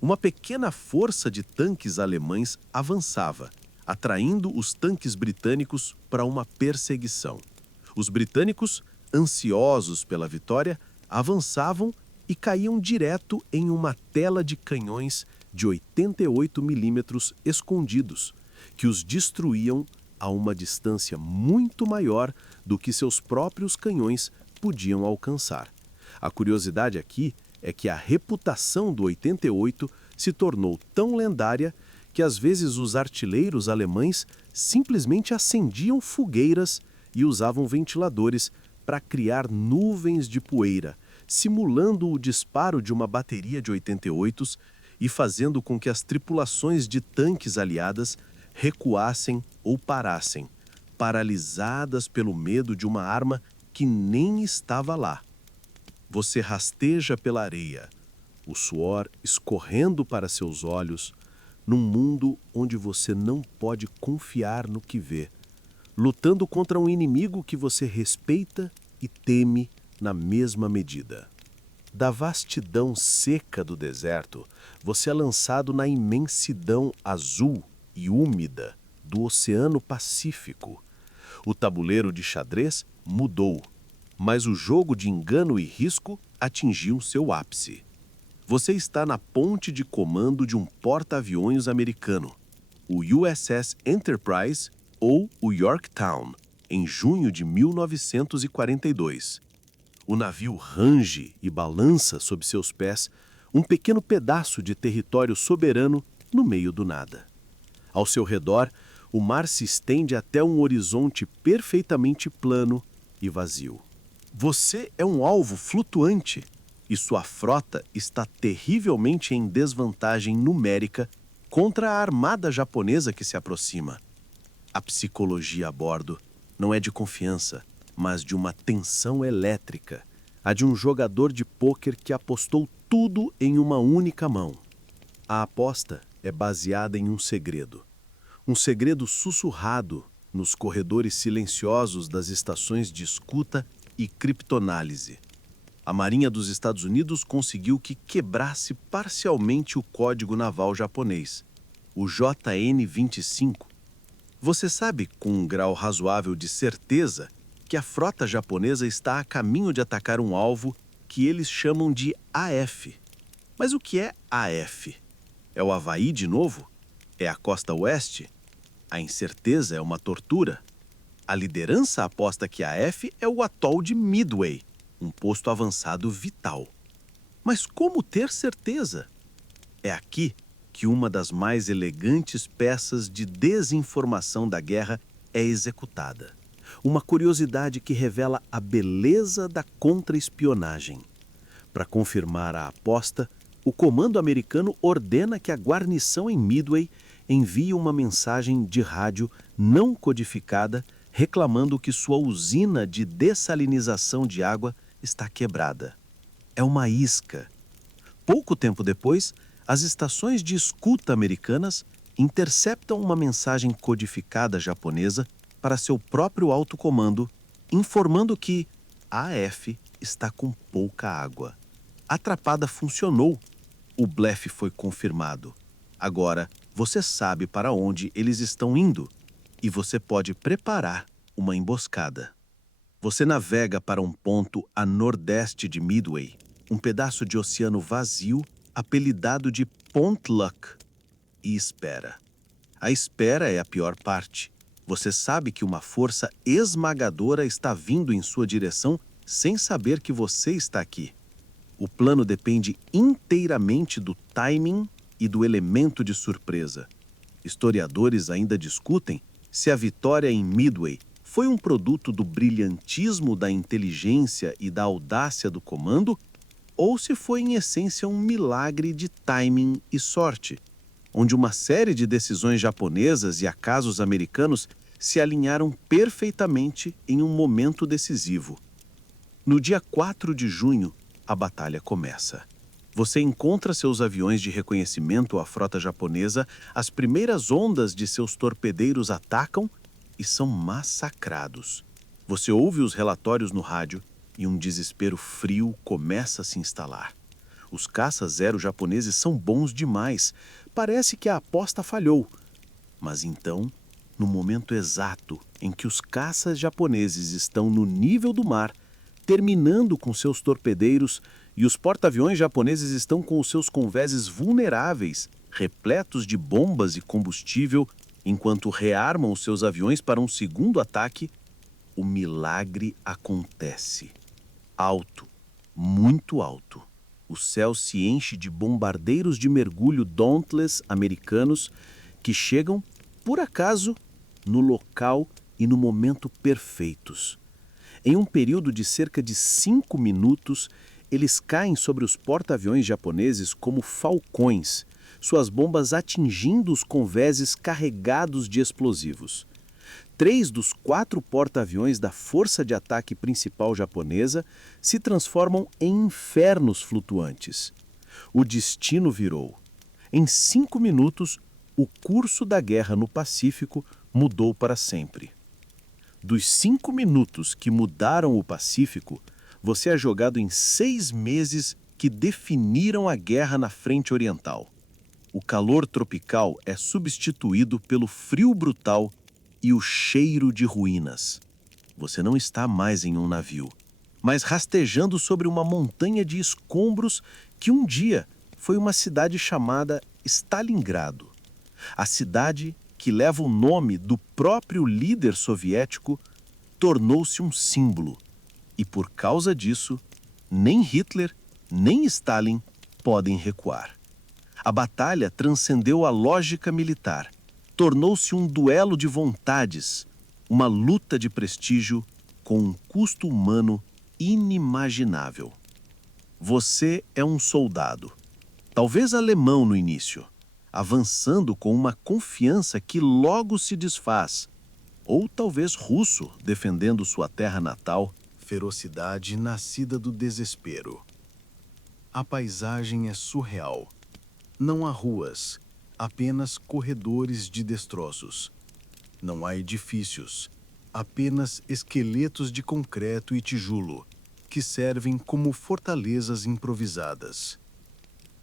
Uma pequena força de tanques alemães avançava, atraindo os tanques britânicos para uma perseguição. Os britânicos, ansiosos pela vitória, avançavam e caíam direto em uma tela de canhões de 88 milímetros escondidos, que os destruíam a uma distância muito maior do que seus próprios canhões podiam alcançar. A curiosidade aqui é que a reputação do 88 se tornou tão lendária que às vezes os artilheiros alemães simplesmente acendiam fogueiras e usavam ventiladores para criar nuvens de poeira, simulando o disparo de uma bateria de 88s e fazendo com que as tripulações de tanques aliadas recuassem ou parassem, paralisadas pelo medo de uma arma que nem estava lá. Você rasteja pela areia, o suor escorrendo para seus olhos, num mundo onde você não pode confiar no que vê, lutando contra um inimigo que você respeita e teme na mesma medida. Da vastidão seca do deserto, você é lançado na imensidão azul e úmida do Oceano Pacífico. O tabuleiro de xadrez mudou, mas o jogo de engano e risco atingiu seu ápice. Você está na ponte de comando de um porta-aviões americano, o USS Enterprise ou o Yorktown, em junho de 1942. O navio range e balança sob seus pés um pequeno pedaço de território soberano no meio do nada. Ao seu redor, o mar se estende até um horizonte perfeitamente plano e vazio. Você é um alvo flutuante e sua frota está terrivelmente em desvantagem numérica contra a armada japonesa que se aproxima. A psicologia a bordo não é de confiança, mas de uma tensão elétrica, a de um jogador de pôquer que apostou tudo em uma única mão. A aposta é baseada em um segredo sussurrado nos corredores silenciosos das estações de escuta e criptonálise. A Marinha dos Estados Unidos conseguiu que quebrasse parcialmente o código naval japonês, o JN-25. Você sabe com um grau razoável de certeza que a frota japonesa está a caminho de atacar um alvo que eles chamam de AF. Mas o que é AF? É o Havaí de novo? É a costa oeste? A incerteza é uma tortura? A liderança aposta que a AF é o atol de Midway, um posto avançado vital. Mas como ter certeza? É aqui que uma das mais elegantes peças de desinformação da guerra é executada. Uma curiosidade que revela a beleza da contra-espionagem. Para confirmar a aposta, o comando americano ordena que a guarnição em Midway envie uma mensagem de rádio não codificada reclamando que sua usina de dessalinização de água está quebrada. É uma isca. Pouco tempo depois, as estações de escuta americanas interceptam uma mensagem codificada japonesa para seu próprio alto comando, informando que a AF está com pouca água. A atrapada funcionou. O blefe foi confirmado. Agora, você sabe para onde eles estão indo e você pode preparar uma emboscada. Você navega para um ponto a nordeste de Midway, um pedaço de oceano vazio apelidado de Pont Luck, e espera. A espera é a pior parte. Você sabe que uma força esmagadora está vindo em sua direção sem saber que você está aqui. O plano depende inteiramente do timing e do elemento de surpresa. Historiadores ainda discutem se a vitória em Midway foi um produto do brilhantismo da inteligência e da audácia do comando ou se foi em essência um milagre de timing e sorte, onde uma série de decisões japonesas e acasos americanos se alinharam perfeitamente em um momento decisivo. No dia 4 de junho, a batalha começa. Você encontra seus aviões de reconhecimento à frota japonesa, as primeiras ondas de seus torpedeiros atacam e são massacrados. Você ouve os relatórios no rádio e um desespero frio começa a se instalar. Os caças zero japoneses são bons demais. Parece que a aposta falhou. Mas então, no momento exato em que os caças japoneses estão no nível do mar, terminando com seus torpedeiros, e os porta-aviões japoneses estão com os seus convéses vulneráveis, repletos de bombas e combustível, enquanto rearmam os seus aviões para um segundo ataque, o milagre acontece. Alto, muito alto, o céu se enche de bombardeiros de mergulho Dauntless americanos que chegam, por acaso, no local e no momento perfeitos. Em um período de cerca de 5 minutos, eles caem sobre os porta-aviões japoneses como falcões, suas bombas atingindo os convéses carregados de explosivos. 3 dos 4 porta-aviões da força de ataque principal japonesa se transformam em infernos flutuantes. O destino virou. Em 5 minutos, o curso da guerra no Pacífico mudou para sempre. Dos 5 minutos que mudaram o Pacífico, você é jogado em 6 meses que definiram a guerra na frente oriental. O calor tropical é substituído pelo frio brutal e o cheiro de ruínas. Você não está mais em um navio, mas rastejando sobre uma montanha de escombros que um dia foi uma cidade chamada Stalingrado. A cidade, que leva o nome do próprio líder soviético, tornou-se um símbolo. E por causa disso, nem Hitler, nem Stalin podem recuar. A batalha transcendeu a lógica militar. Tornou-se um duelo de vontades, uma luta de prestígio com um custo humano inimaginável. Você é um soldado, talvez alemão no início, avançando com uma confiança que logo se desfaz, ou talvez russo, defendendo sua terra natal, Ferocidade nascida do desespero. A paisagem é surreal. Não há ruas, apenas corredores de destroços. Não há edifícios, apenas esqueletos de concreto e tijolo, que servem como fortalezas improvisadas.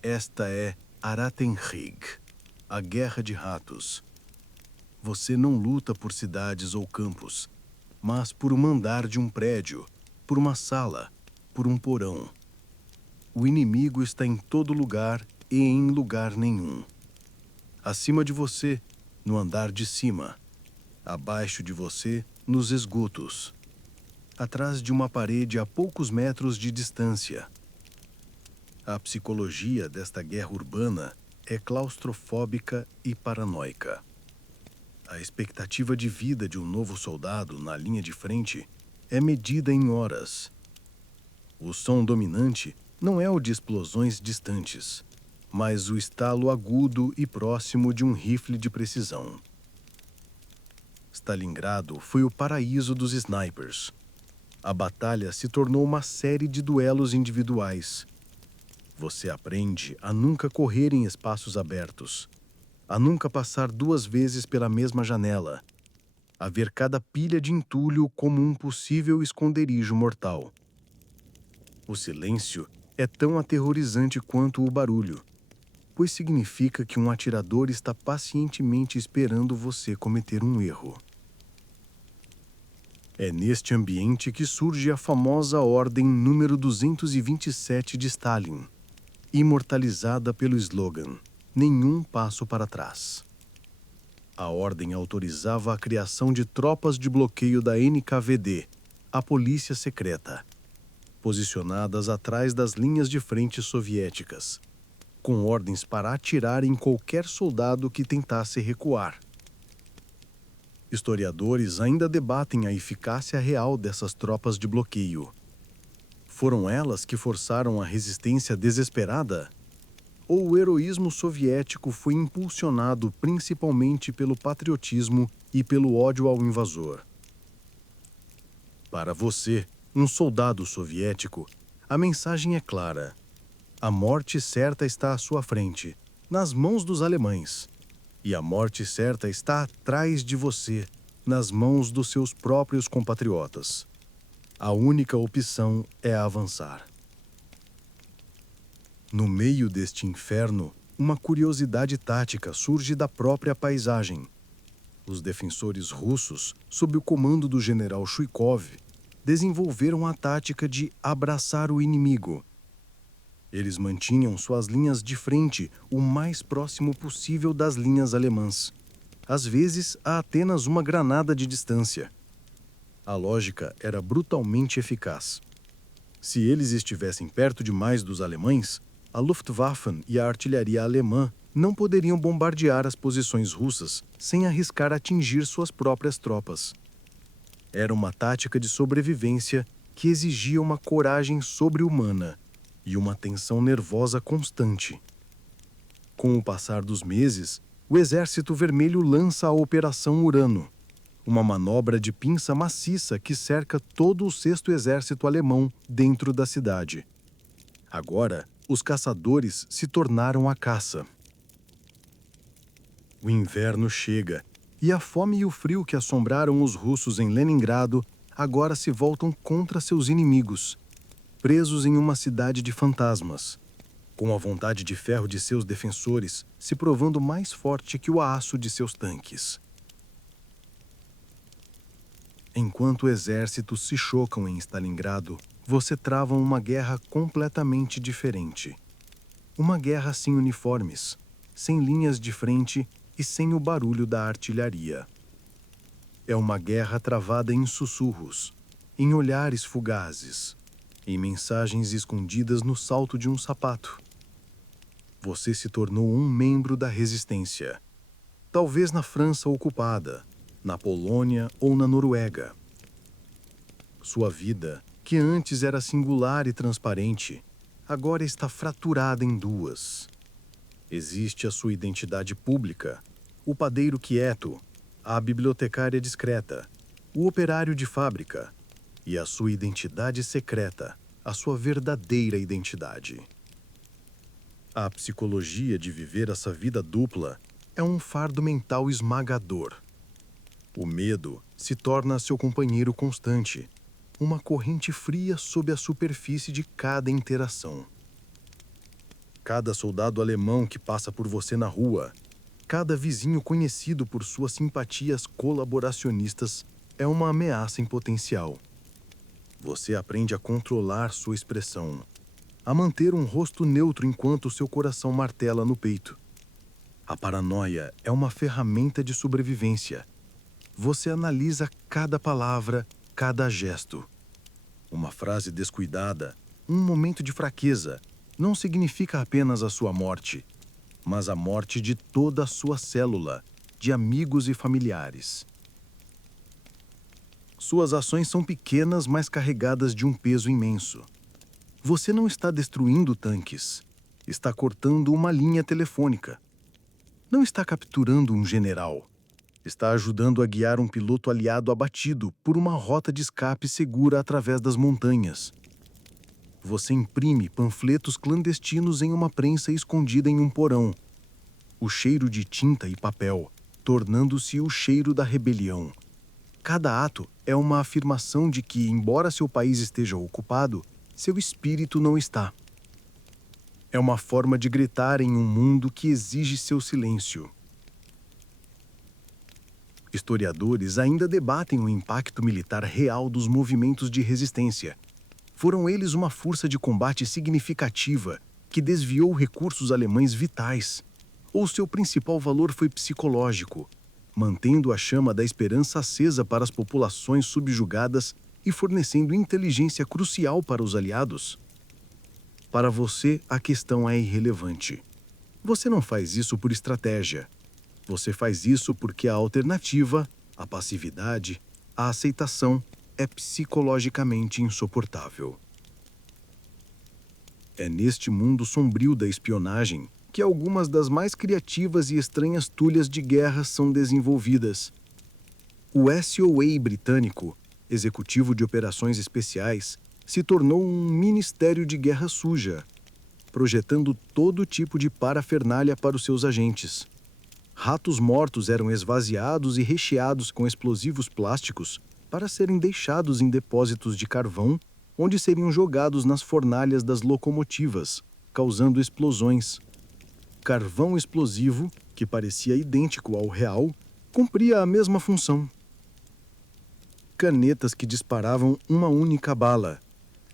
Esta é Aratenrig, a Guerra de Ratos. Você não luta por cidades ou campos, mas por um andar de um prédio, por uma sala, por um porão. O inimigo está em todo lugar e em lugar nenhum. Acima de você, no andar de cima. Abaixo de você, nos esgotos. Atrás de uma parede a poucos metros de distância. A psicologia desta guerra urbana é claustrofóbica e paranoica. A expectativa de vida de um novo soldado na linha de frente é medida em horas. O som dominante não é o de explosões distantes, mas o estalo agudo e próximo de um rifle de precisão. Stalingrado foi o paraíso dos snipers. A batalha se tornou uma série de duelos individuais. Você aprende a nunca correr em espaços abertos, a nunca passar 2 vezes pela mesma janela, a ver cada pilha de entulho como um possível esconderijo mortal. O silêncio é tão aterrorizante quanto o barulho, pois significa que um atirador está pacientemente esperando você cometer um erro. É neste ambiente que surge a famosa Ordem número 227 de Stalin, imortalizada pelo slogan "Nenhum passo para trás". A ordem autorizava a criação de tropas de bloqueio da NKVD, a polícia secreta, posicionadas atrás das linhas de frente soviéticas, com ordens para atirar em qualquer soldado que tentasse recuar. Historiadores ainda debatem a eficácia real dessas tropas de bloqueio. Foram elas que forçaram a resistência desesperada? Ou o heroísmo soviético foi impulsionado principalmente pelo patriotismo e pelo ódio ao invasor? Para você, um soldado soviético, a mensagem é clara. A morte certa está à sua frente, nas mãos dos alemães. E a morte certa está atrás de você, nas mãos dos seus próprios compatriotas. A única opção é avançar. No meio deste inferno, uma curiosidade tática surge da própria paisagem. Os defensores russos, sob o comando do general Chuikov, desenvolveram a tática de abraçar o inimigo. Eles mantinham suas linhas de frente o mais próximo possível das linhas alemãs, às vezes a apenas uma granada de distância. A lógica era brutalmente eficaz. Se eles estivessem perto demais dos alemães, a Luftwaffe e a artilharia alemã não poderiam bombardear as posições russas sem arriscar atingir suas próprias tropas. Era uma tática de sobrevivência que exigia uma coragem sobre-humana e uma tensão nervosa constante. Com o passar dos meses, o Exército Vermelho lança a Operação Urano, uma manobra de pinça maciça que cerca todo o 6º Exército Alemão dentro da cidade. Agora, os caçadores se tornaram a caça. O inverno chega, e a fome e o frio que assombraram os russos em Leningrado agora se voltam contra seus inimigos, presos em uma cidade de fantasmas, com a vontade de ferro de seus defensores se provando mais forte que o aço de seus tanques. Enquanto exércitos se chocam em Stalingrado, você trava uma guerra completamente diferente. Uma guerra sem uniformes, sem linhas de frente e sem o barulho da artilharia. É uma guerra travada em sussurros, em olhares fugazes, em mensagens escondidas no salto de um sapato. Você se tornou um membro da resistência. Talvez na França ocupada, na Polônia ou na Noruega. Sua vida, que antes era singular e transparente, agora está fraturada em duas. Existe a sua identidade pública, o padeiro quieto, a bibliotecária discreta, o operário de fábrica, e a sua identidade secreta, a sua verdadeira identidade. A psicologia de viver essa vida dupla é um fardo mental esmagador. O medo se torna seu companheiro constante, uma corrente fria sob a superfície de cada interação. Cada soldado alemão que passa por você na rua, cada vizinho conhecido por suas simpatias colaboracionistas é uma ameaça em potencial. Você aprende a controlar sua expressão, a manter um rosto neutro enquanto seu coração martela no peito. A paranoia é uma ferramenta de sobrevivência. Você analisa cada palavra, cada gesto. Uma frase descuidada, um momento de fraqueza, não significa apenas a sua morte, mas a morte de toda a sua célula, de amigos e familiares. Suas ações são pequenas, mas carregadas de um peso imenso. Você não está destruindo tanques, está cortando uma linha telefônica. Não está capturando um general. Está ajudando a guiar um piloto aliado abatido por uma rota de escape segura através das montanhas. Você imprime panfletos clandestinos em uma prensa escondida em um porão. O cheiro de tinta e papel, tornando-se o cheiro da rebelião. Cada ato é uma afirmação de que, embora seu país esteja ocupado, seu espírito não está. É uma forma de gritar em um mundo que exige seu silêncio. Historiadores ainda debatem o impacto militar real dos movimentos de resistência. Foram eles uma força de combate significativa que desviou recursos alemães vitais, ou seu principal valor foi psicológico, mantendo a chama da esperança acesa para as populações subjugadas e fornecendo inteligência crucial para os aliados? Para você, a questão é irrelevante. Você não faz isso por estratégia. Você faz isso porque a alternativa, a passividade, a aceitação, é psicologicamente insuportável. É neste mundo sombrio da espionagem que algumas das mais criativas e estranhas tulhas de guerra são desenvolvidas. O SOA britânico, Executivo de Operações Especiais, se tornou um ministério de guerra suja, projetando todo tipo de parafernália para os seus agentes. Ratos mortos eram esvaziados e recheados com explosivos plásticos para serem deixados em depósitos de carvão, onde seriam jogados nas fornalhas das locomotivas, causando explosões. Carvão explosivo, que parecia idêntico ao real, cumpria a mesma função. Canetas que disparavam uma única bala,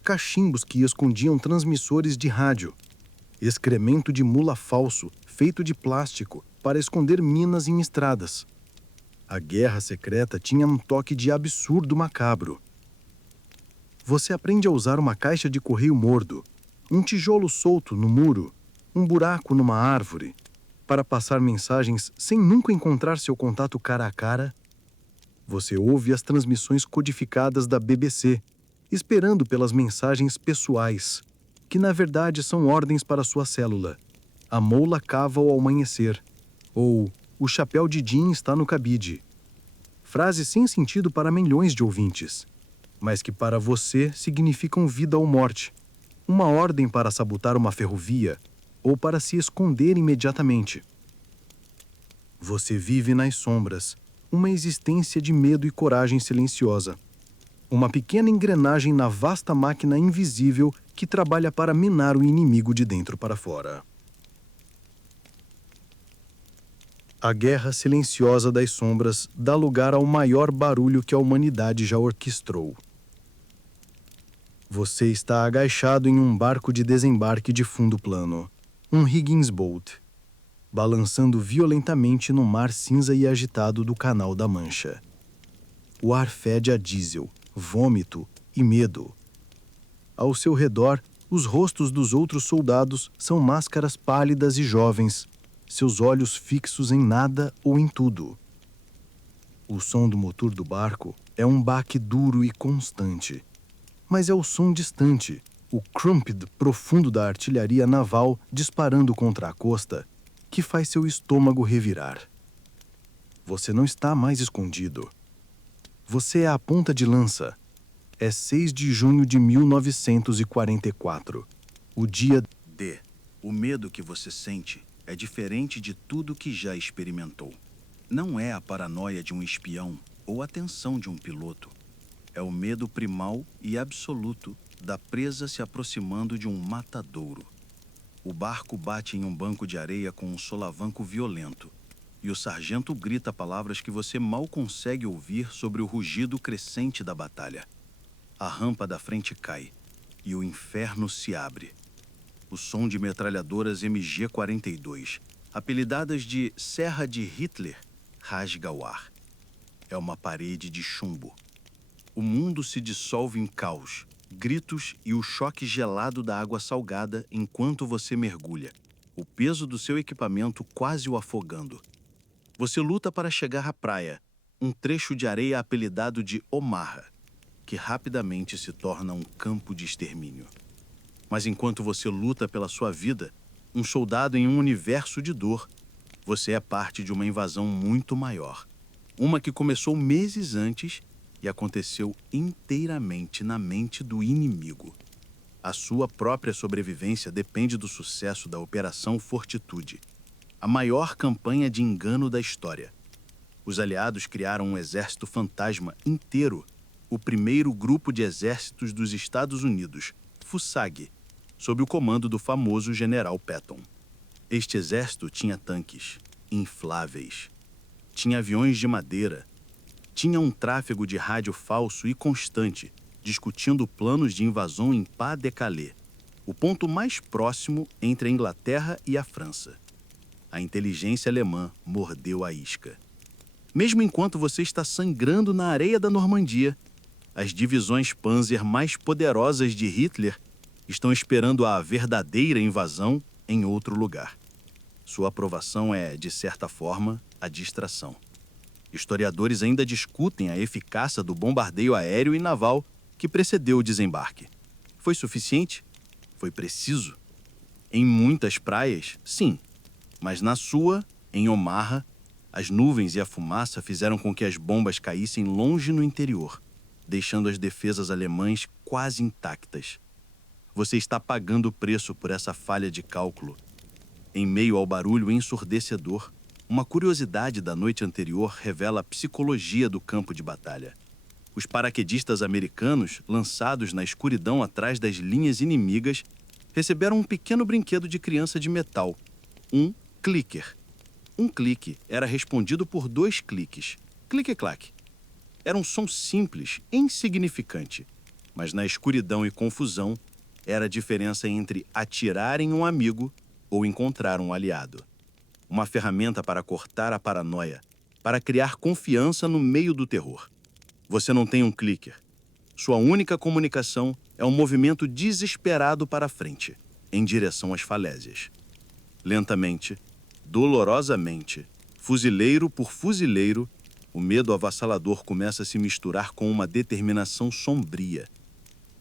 cachimbos que escondiam transmissores de rádio, excremento de mula falso feito de plástico para esconder minas em estradas. A guerra secreta tinha um toque de absurdo macabro. Você aprende a usar uma caixa de correio mordo, um tijolo solto no muro, um buraco numa árvore, para passar mensagens sem nunca encontrar seu contato cara a cara. Você ouve as transmissões codificadas da BBC, esperando pelas mensagens pessoais, que na verdade são ordens para sua célula. A moula cava ao amanhecer. Ou o chapéu de Jim está no cabide. Frases sem sentido para milhões de ouvintes, mas que para você significam vida ou morte. Uma ordem para sabotar uma ferrovia ou para se esconder imediatamente. Você vive nas sombras, uma existência de medo e coragem silenciosa. Uma pequena engrenagem na vasta máquina invisível que trabalha para minar o inimigo de dentro para fora. A guerra silenciosa das sombras dá lugar ao maior barulho que a humanidade já orquestrou. Você está agachado em um barco de desembarque de fundo plano, um Higgins Boat, balançando violentamente no mar cinza e agitado do Canal da Mancha. O ar fede a diesel, vômito e medo. Ao seu redor, os rostos dos outros soldados são máscaras pálidas e jovens, seus olhos fixos em nada ou em tudo. O som do motor do barco é um baque duro e constante, mas é o som distante, o crumped profundo da artilharia naval disparando contra a costa, que faz seu estômago revirar. Você não está mais escondido. Você é a ponta de lança. É 6 de junho de 1944, o dia D. O medo que você sente é diferente de tudo que já experimentou. Não é a paranoia de um espião ou a tensão de um piloto. É o medo primal e absoluto da presa se aproximando de um matadouro. O barco bate em um banco de areia com um solavanco violento, e o sargento grita palavras que você mal consegue ouvir sobre o rugido crescente da batalha. A rampa da frente cai, e o inferno se abre. O som de metralhadoras MG-42, apelidadas de Serra de Hitler, rasga o ar. É uma parede de chumbo. O mundo se dissolve em caos, gritos e o choque gelado da água salgada enquanto você mergulha, o peso do seu equipamento quase o afogando. Você luta para chegar à praia, um trecho de areia apelidado de Omaha, que rapidamente se torna um campo de extermínio. Mas enquanto você luta pela sua vida, um soldado em um universo de dor, você é parte de uma invasão muito maior. Uma que começou meses antes e aconteceu inteiramente na mente do inimigo. A sua própria sobrevivência depende do sucesso da Operação Fortitude, a maior campanha de engano da história. Os aliados criaram um exército fantasma inteiro, o primeiro grupo de exércitos dos Estados Unidos, FUSAG, sob o comando do famoso General Patton. Este exército tinha tanques infláveis, tinha aviões de madeira, tinha um tráfego de rádio falso e constante, discutindo planos de invasão em Pas-de-Calais, o ponto mais próximo entre a Inglaterra e a França. A inteligência alemã mordeu a isca. Mesmo enquanto você está sangrando na areia da Normandia, as divisões Panzer mais poderosas de Hitler estão esperando a verdadeira invasão em outro lugar. Sua aprovação é, de certa forma, a distração. Historiadores ainda discutem a eficácia do bombardeio aéreo e naval que precedeu o desembarque. Foi suficiente? Foi preciso? Em muitas praias, sim. Mas na sua, em Omaha, as nuvens e a fumaça fizeram com que as bombas caíssem longe no interior, deixando as defesas alemãs quase intactas. Você está pagando o preço por essa falha de cálculo. Em meio ao barulho ensurdecedor, uma curiosidade da noite anterior revela a psicologia do campo de batalha. Os paraquedistas americanos, lançados na escuridão atrás das linhas inimigas, receberam um pequeno brinquedo de criança de metal, um clicker. Um clique era respondido por 2 cliques. Clique-claque. Era um som simples, insignificante, mas na escuridão e confusão era a diferença entre atirar em um amigo ou encontrar um aliado. Uma ferramenta para cortar a paranoia, para criar confiança no meio do terror. Você não tem um clicker. Sua única comunicação é um movimento desesperado para frente, em direção às falésias. Lentamente, dolorosamente, fuzileiro por fuzileiro, o medo avassalador começa a se misturar com uma determinação sombria.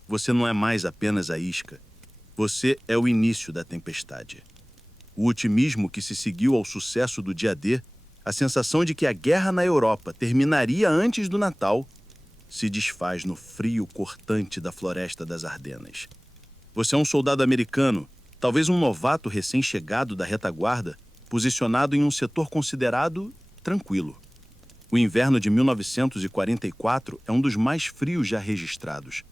Você não é mais apenas a isca. Você é o início da tempestade. O otimismo que se seguiu ao sucesso do dia D, a sensação de que a guerra na Europa terminaria antes do Natal, se desfaz no frio cortante da floresta das Ardenas. Você é um soldado americano, talvez um novato recém-chegado da retaguarda, posicionado em um setor considerado tranquilo. O inverno de 1944 é um dos mais frios já registrados.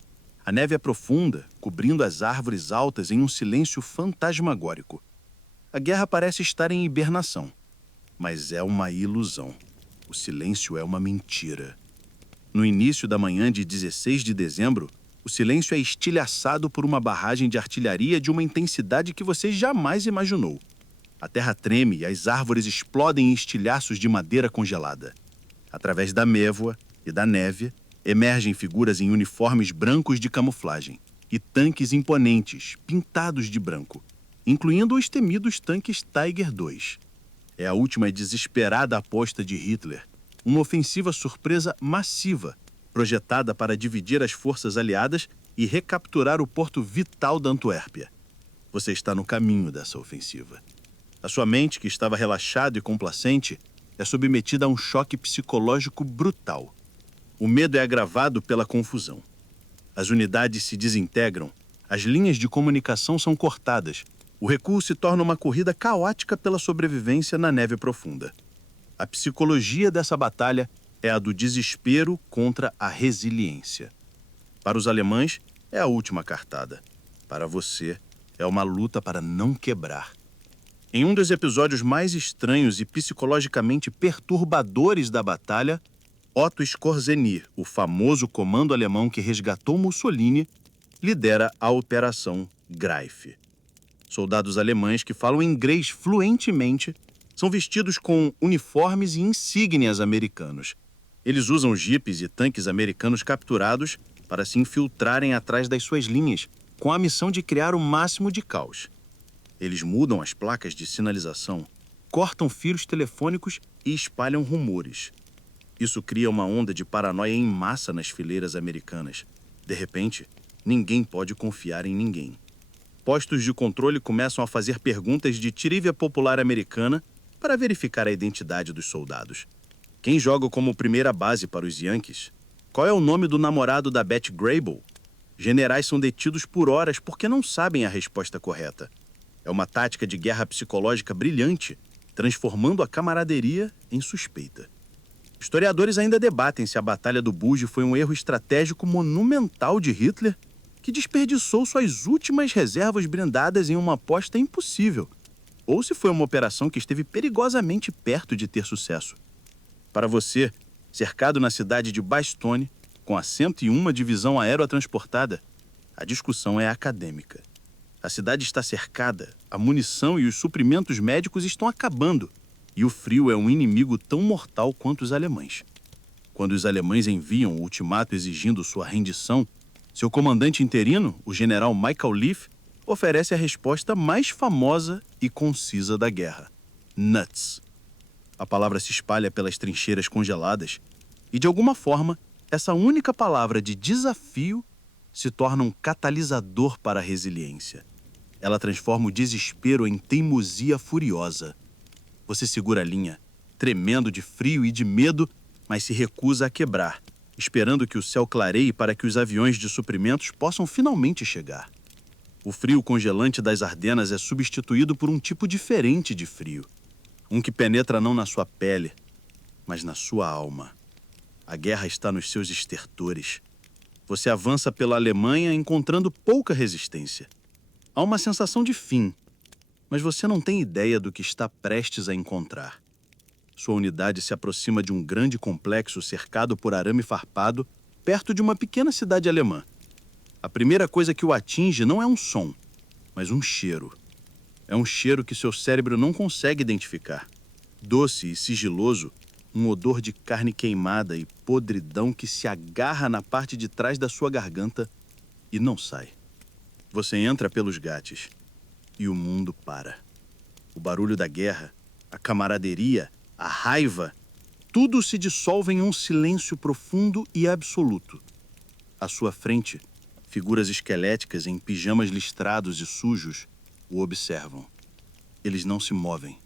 A neve é profunda, cobrindo as árvores altas em um silêncio fantasmagórico. A guerra parece estar em hibernação, mas é uma ilusão. O silêncio é uma mentira. No início da manhã de 16 de dezembro, o silêncio é estilhaçado por uma barragem de artilharia de uma intensidade que você jamais imaginou. A terra treme e as árvores explodem em estilhaços de madeira congelada. Através da névoa e da neve, emergem figuras em uniformes brancos de camuflagem e tanques imponentes, pintados de branco, incluindo os temidos tanques Tiger II. É a última e desesperada aposta de Hitler, uma ofensiva surpresa massiva, projetada para dividir as forças aliadas e recapturar o porto vital da Antuérpia. Você está no caminho dessa ofensiva. A sua mente, que estava relaxada e complacente, é submetida a um choque psicológico brutal. O medo é agravado pela confusão. As unidades se desintegram, as linhas de comunicação são cortadas. O recuo se torna uma corrida caótica pela sobrevivência na neve profunda. A psicologia dessa batalha é a do desespero contra a resiliência. Para os alemães, é a última cartada. Para você, é uma luta para não quebrar. Em um dos episódios mais estranhos e psicologicamente perturbadores da batalha, Otto Skorzeny, o famoso comando alemão que resgatou Mussolini, lidera a Operação Greif. Soldados alemães que falam inglês fluentemente são vestidos com uniformes e insígnias americanos. Eles usam jipes e tanques americanos capturados para se infiltrarem atrás das suas linhas, com a missão de criar o máximo de caos. Eles mudam as placas de sinalização, cortam fios telefônicos e espalham rumores. Isso cria uma onda de paranoia em massa nas fileiras americanas. De repente, ninguém pode confiar em ninguém. Postos de controle começam a fazer perguntas de trivia popular americana para verificar a identidade dos soldados. Quem joga como primeira base para os Yankees? Qual é o nome do namorado da Beth Grable? Generais são detidos por horas porque não sabem a resposta correta. É uma tática de guerra psicológica brilhante, transformando a camaraderia em suspeita. Historiadores ainda debatem se a Batalha do Bulge foi um erro estratégico monumental de Hitler, que desperdiçou suas últimas reservas blindadas em uma aposta impossível, ou se foi uma operação que esteve perigosamente perto de ter sucesso. Para você, cercado na cidade de Bastogne, com a 101ª Divisão Aerotransportada, a discussão é acadêmica. A cidade está cercada, a munição e os suprimentos médicos estão acabando, e o frio é um inimigo tão mortal quanto os alemães. Quando os alemães enviam o ultimato exigindo sua rendição, seu comandante interino, o general Michael Leaf, oferece a resposta mais famosa e concisa da guerra: nuts. A palavra se espalha pelas trincheiras congeladas e, de alguma forma, essa única palavra de desafio se torna um catalisador para a resiliência. Ela transforma o desespero em teimosia furiosa. Você segura a linha, tremendo de frio e de medo, mas se recusa a quebrar, esperando que o céu clareie para que os aviões de suprimentos possam finalmente chegar. O frio congelante das Ardenas é substituído por um tipo diferente de frio. Um que penetra não na sua pele, mas na sua alma. A guerra está nos seus estertores. Você avança pela Alemanha encontrando pouca resistência. Há uma sensação de fim, mas você não tem ideia do que está prestes a encontrar. Sua unidade se aproxima de um grande complexo cercado por arame farpado, perto de uma pequena cidade alemã. A primeira coisa que o atinge não é um som, mas um cheiro. É um cheiro que seu cérebro não consegue identificar. Doce e sigiloso, um odor de carne queimada e podridão que se agarra na parte de trás da sua garganta e não sai. Você entra pelos gates e o mundo para. O barulho da guerra, a camaraderia, a raiva, tudo se dissolve em um silêncio profundo e absoluto. À sua frente, figuras esqueléticas em pijamas listrados e sujos o observam. Eles não se movem,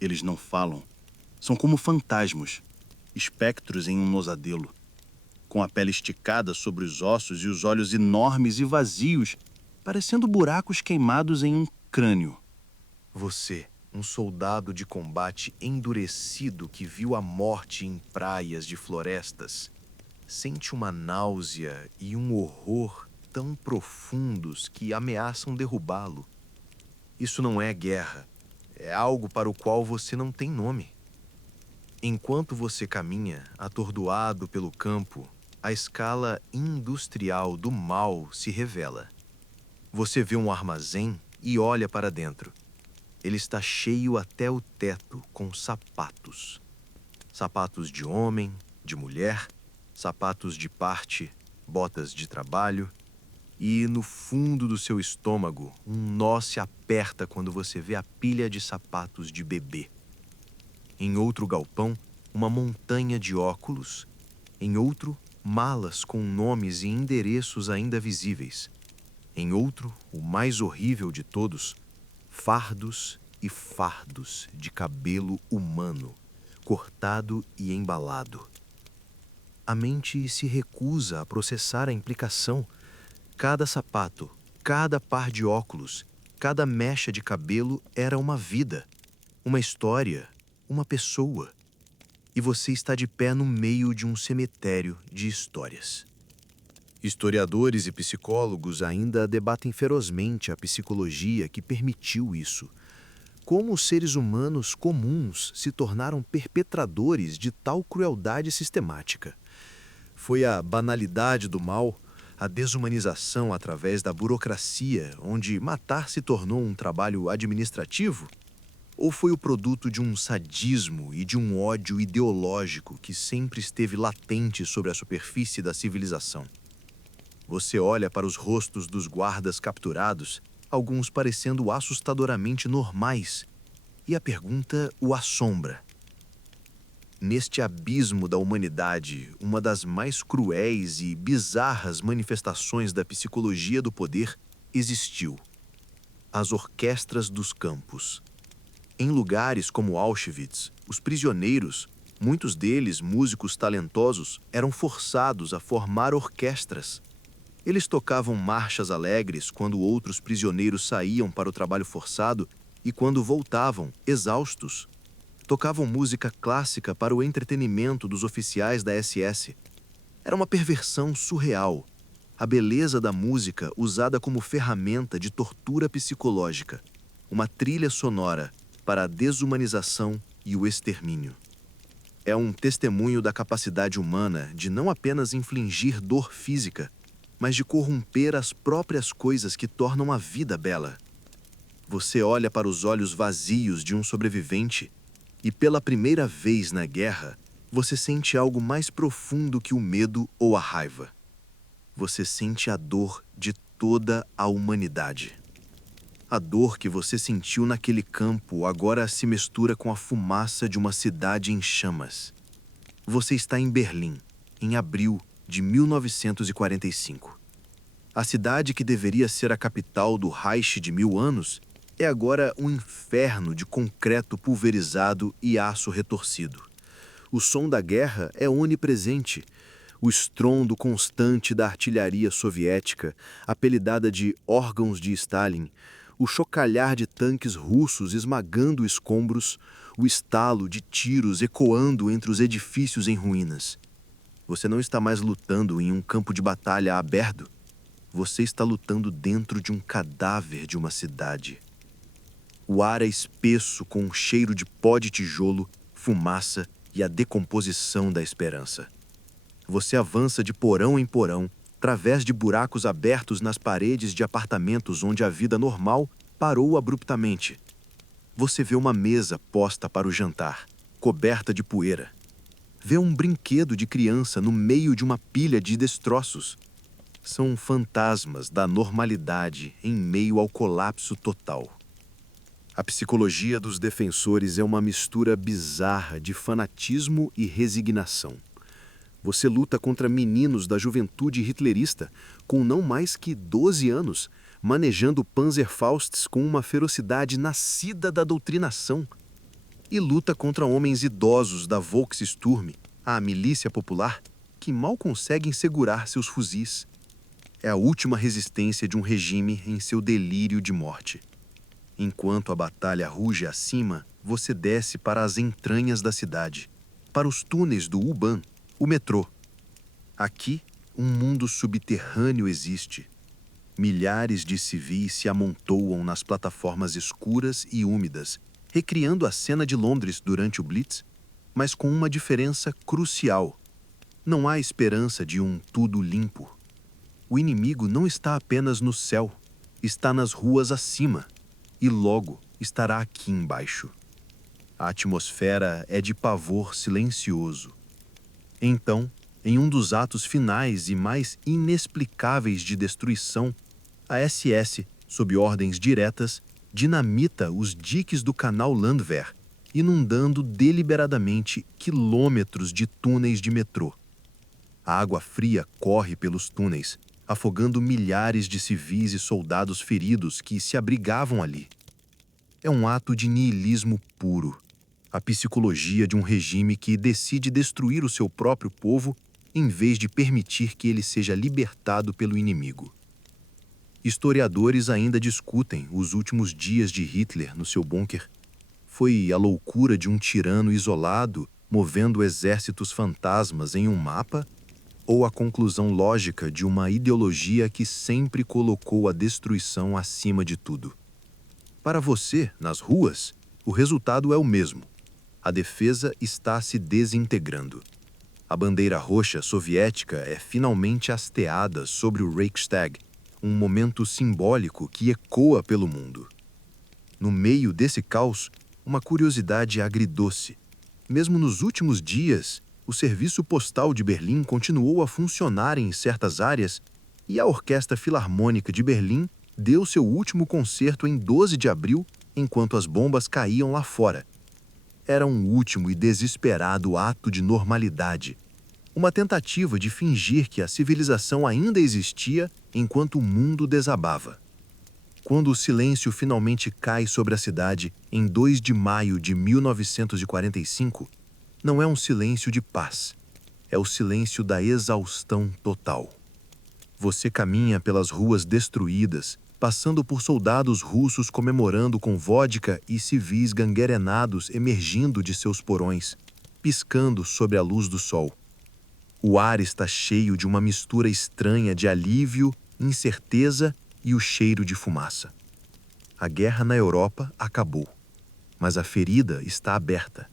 eles não falam. São como fantasmas, espectros em um nosadelo, com a pele esticada sobre os ossos e os olhos enormes e vazios, parecendo buracos queimados em um crânio. Você, um soldado de combate endurecido que viu a morte em praias de florestas, sente uma náusea e um horror tão profundos que ameaçam derrubá-lo. Isso não é guerra, é algo para o qual você não tem nome. Enquanto você caminha, atordoado pelo campo, a escala industrial do mal se revela. Você vê um armazém e olha para dentro. Ele está cheio até o teto com sapatos. Sapatos de homem, de mulher, sapatos de parte, botas de trabalho. E no fundo do seu estômago, um nó se aperta quando você vê a pilha de sapatos de bebê. Em outro galpão, uma montanha de óculos. Em outro, malas com nomes e endereços ainda visíveis. Em outro, o mais horrível de todos, fardos e fardos de cabelo humano, cortado e embalado. A mente se recusa a processar a implicação. Cada sapato, cada par de óculos, cada mecha de cabelo era uma vida, uma história, uma pessoa. E você está de pé no meio de um cemitério de histórias. Historiadores e psicólogos ainda debatem ferozmente a psicologia que permitiu isso. Como os seres humanos comuns se tornaram perpetradores de tal crueldade sistemática? Foi a banalidade do mal, a desumanização através da burocracia, onde matar se tornou um trabalho administrativo? Ou foi o produto de um sadismo e de um ódio ideológico que sempre esteve latente sobre a superfície da civilização? Você olha para os rostos dos guardas capturados, alguns parecendo assustadoramente normais, e a pergunta o assombra. Neste abismo da humanidade, uma das mais cruéis e bizarras manifestações da psicologia do poder existiu: as orquestras dos campos. Em lugares como Auschwitz, os prisioneiros, muitos deles músicos talentosos, eram forçados a formar orquestras. Eles tocavam marchas alegres quando outros prisioneiros saíam para o trabalho forçado e quando voltavam, exaustos. Tocavam música clássica para o entretenimento dos oficiais da SS. Era uma perversão surreal. A beleza da música usada como ferramenta de tortura psicológica. Uma trilha sonora para a desumanização e o extermínio. É um testemunho da capacidade humana de não apenas infligir dor física, mas de corromper as próprias coisas que tornam a vida bela. Você olha para os olhos vazios de um sobrevivente e, pela primeira vez na guerra, você sente algo mais profundo que o medo ou a raiva. Você sente a dor de toda a humanidade. A dor que você sentiu naquele campo agora se mistura com a fumaça de uma cidade em chamas. Você está em Berlim, em abril de 1945. A cidade que deveria ser a capital do Reich de 1000 anos é agora um inferno de concreto pulverizado e aço retorcido. O som da guerra é onipresente. O estrondo constante da artilharia soviética, apelidada de órgãos de Stalin, o chocalhar de tanques russos esmagando escombros, o estalo de tiros ecoando entre os edifícios em ruínas. Você não está mais lutando em um campo de batalha aberto. Você está lutando dentro de um cadáver de uma cidade. O ar é espesso com um cheiro de pó de tijolo, fumaça e a decomposição da esperança. Você avança de porão em porão, através de buracos abertos nas paredes de apartamentos onde a vida normal parou abruptamente. Você vê uma mesa posta para o jantar, coberta de poeira. Vê um brinquedo de criança no meio de uma pilha de destroços. São fantasmas da normalidade em meio ao colapso total. A psicologia dos defensores é uma mistura bizarra de fanatismo e resignação. Você luta contra meninos da juventude hitlerista com não mais que 12 anos, manejando Panzerfausts com uma ferocidade nascida da doutrinação. E luta contra homens idosos da Volkssturm, a milícia popular, que mal conseguem segurar seus fuzis. É a última resistência de um regime em seu delírio de morte. Enquanto a batalha ruge acima, você desce para as entranhas da cidade, para os túneis do U-Bahn, o metrô. Aqui, um mundo subterrâneo existe. Milhares de civis se amontoam nas plataformas escuras e úmidas, recriando a cena de Londres durante o Blitz, mas com uma diferença crucial. Não há esperança de um tudo limpo. O inimigo não está apenas no céu, está nas ruas acima. E logo estará aqui embaixo. A atmosfera é de pavor silencioso. Então, em um dos atos finais e mais inexplicáveis de destruição, a SS, sob ordens diretas, dinamita os diques do canal Landwehr, inundando deliberadamente quilômetros de túneis de metrô. A água fria corre pelos túneis, afogando milhares de civis e soldados feridos que se abrigavam ali. É um ato de niilismo puro, a psicologia de um regime que decide destruir o seu próprio povo em vez de permitir que ele seja libertado pelo inimigo. Historiadores ainda discutem os últimos dias de Hitler no seu bunker. Foi a loucura de um tirano isolado movendo exércitos fantasmas em um mapa? Ou a conclusão lógica de uma ideologia que sempre colocou a destruição acima de tudo? Para você, nas ruas, o resultado é o mesmo. A defesa está se desintegrando. A bandeira roxa soviética é finalmente hasteada sobre o Reichstag, um momento simbólico que ecoa pelo mundo. No meio desse caos, uma curiosidade agridoce. Mesmo nos últimos dias, o serviço postal de Berlim continuou a funcionar em certas áreas e a Orquestra Filarmônica de Berlim deu seu último concerto em 12 de abril enquanto as bombas caíam lá fora. Era um último e desesperado ato de normalidade, uma tentativa de fingir que a civilização ainda existia enquanto o mundo desabava. Quando o silêncio finalmente cai sobre a cidade em 2 de maio de 1945, não é um silêncio de paz, é o silêncio da exaustão total. Você caminha pelas ruas destruídas, passando por soldados russos comemorando com vodka e civis ganguerenados emergindo de seus porões, piscando sob a luz do sol. O ar está cheio de uma mistura estranha de alívio, incerteza e o cheiro de fumaça. A guerra na Europa acabou, mas a ferida está aberta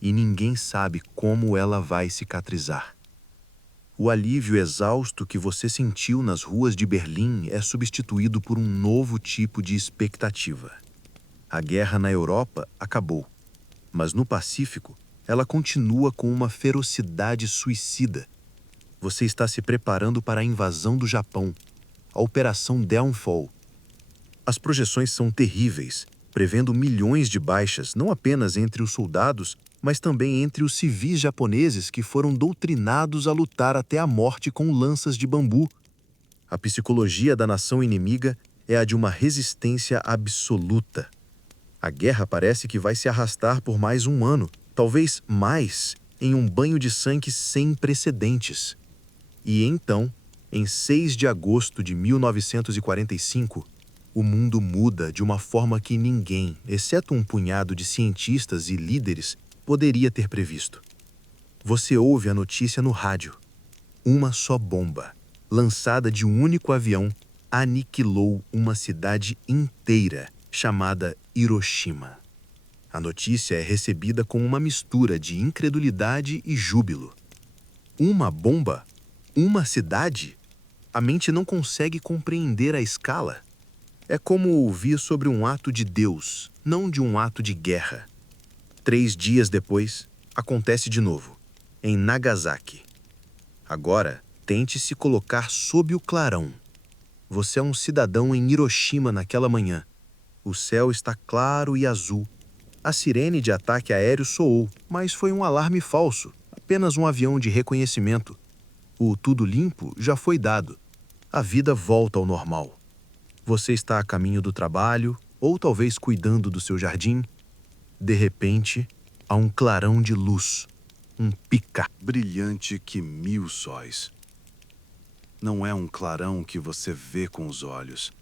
e ninguém sabe como ela vai cicatrizar. O alívio exausto que você sentiu nas ruas de Berlim é substituído por um novo tipo de expectativa. A guerra na Europa acabou, mas no Pacífico ela continua com uma ferocidade suicida. Você está se preparando para a invasão do Japão, a Operação Downfall. As projeções são terríveis, prevendo milhões de baixas não apenas entre os soldados, mas também entre os civis japoneses que foram doutrinados a lutar até a morte com lanças de bambu. A psicologia da nação inimiga é a de uma resistência absoluta. A guerra parece que vai se arrastar por mais um ano, talvez mais, em um banho de sangue sem precedentes. E então, em 6 de agosto de 1945, o mundo muda de uma forma que ninguém, exceto um punhado de cientistas e líderes, poderia ter previsto. Você ouve a notícia no rádio. Uma só bomba, lançada de um único avião, aniquilou uma cidade inteira, chamada Hiroshima. A notícia é recebida com uma mistura de incredulidade e júbilo. Uma bomba? Uma cidade? A mente não consegue compreender a escala. É como ouvir sobre um ato de Deus, não de um ato de guerra. 3 dias depois, acontece de novo, em Nagasaki. Agora, tente se colocar sob o clarão. Você é um cidadão em Hiroshima naquela manhã. O céu está claro e azul. A sirene de ataque aéreo soou, mas foi um alarme falso, apenas um avião de reconhecimento. O tudo limpo já foi dado. A vida volta ao normal. Você está a caminho do trabalho, ou talvez cuidando do seu jardim. De repente, há um clarão de luz, um pica Brilhante que 1000 sóis. Não é um clarão que você vê com os olhos.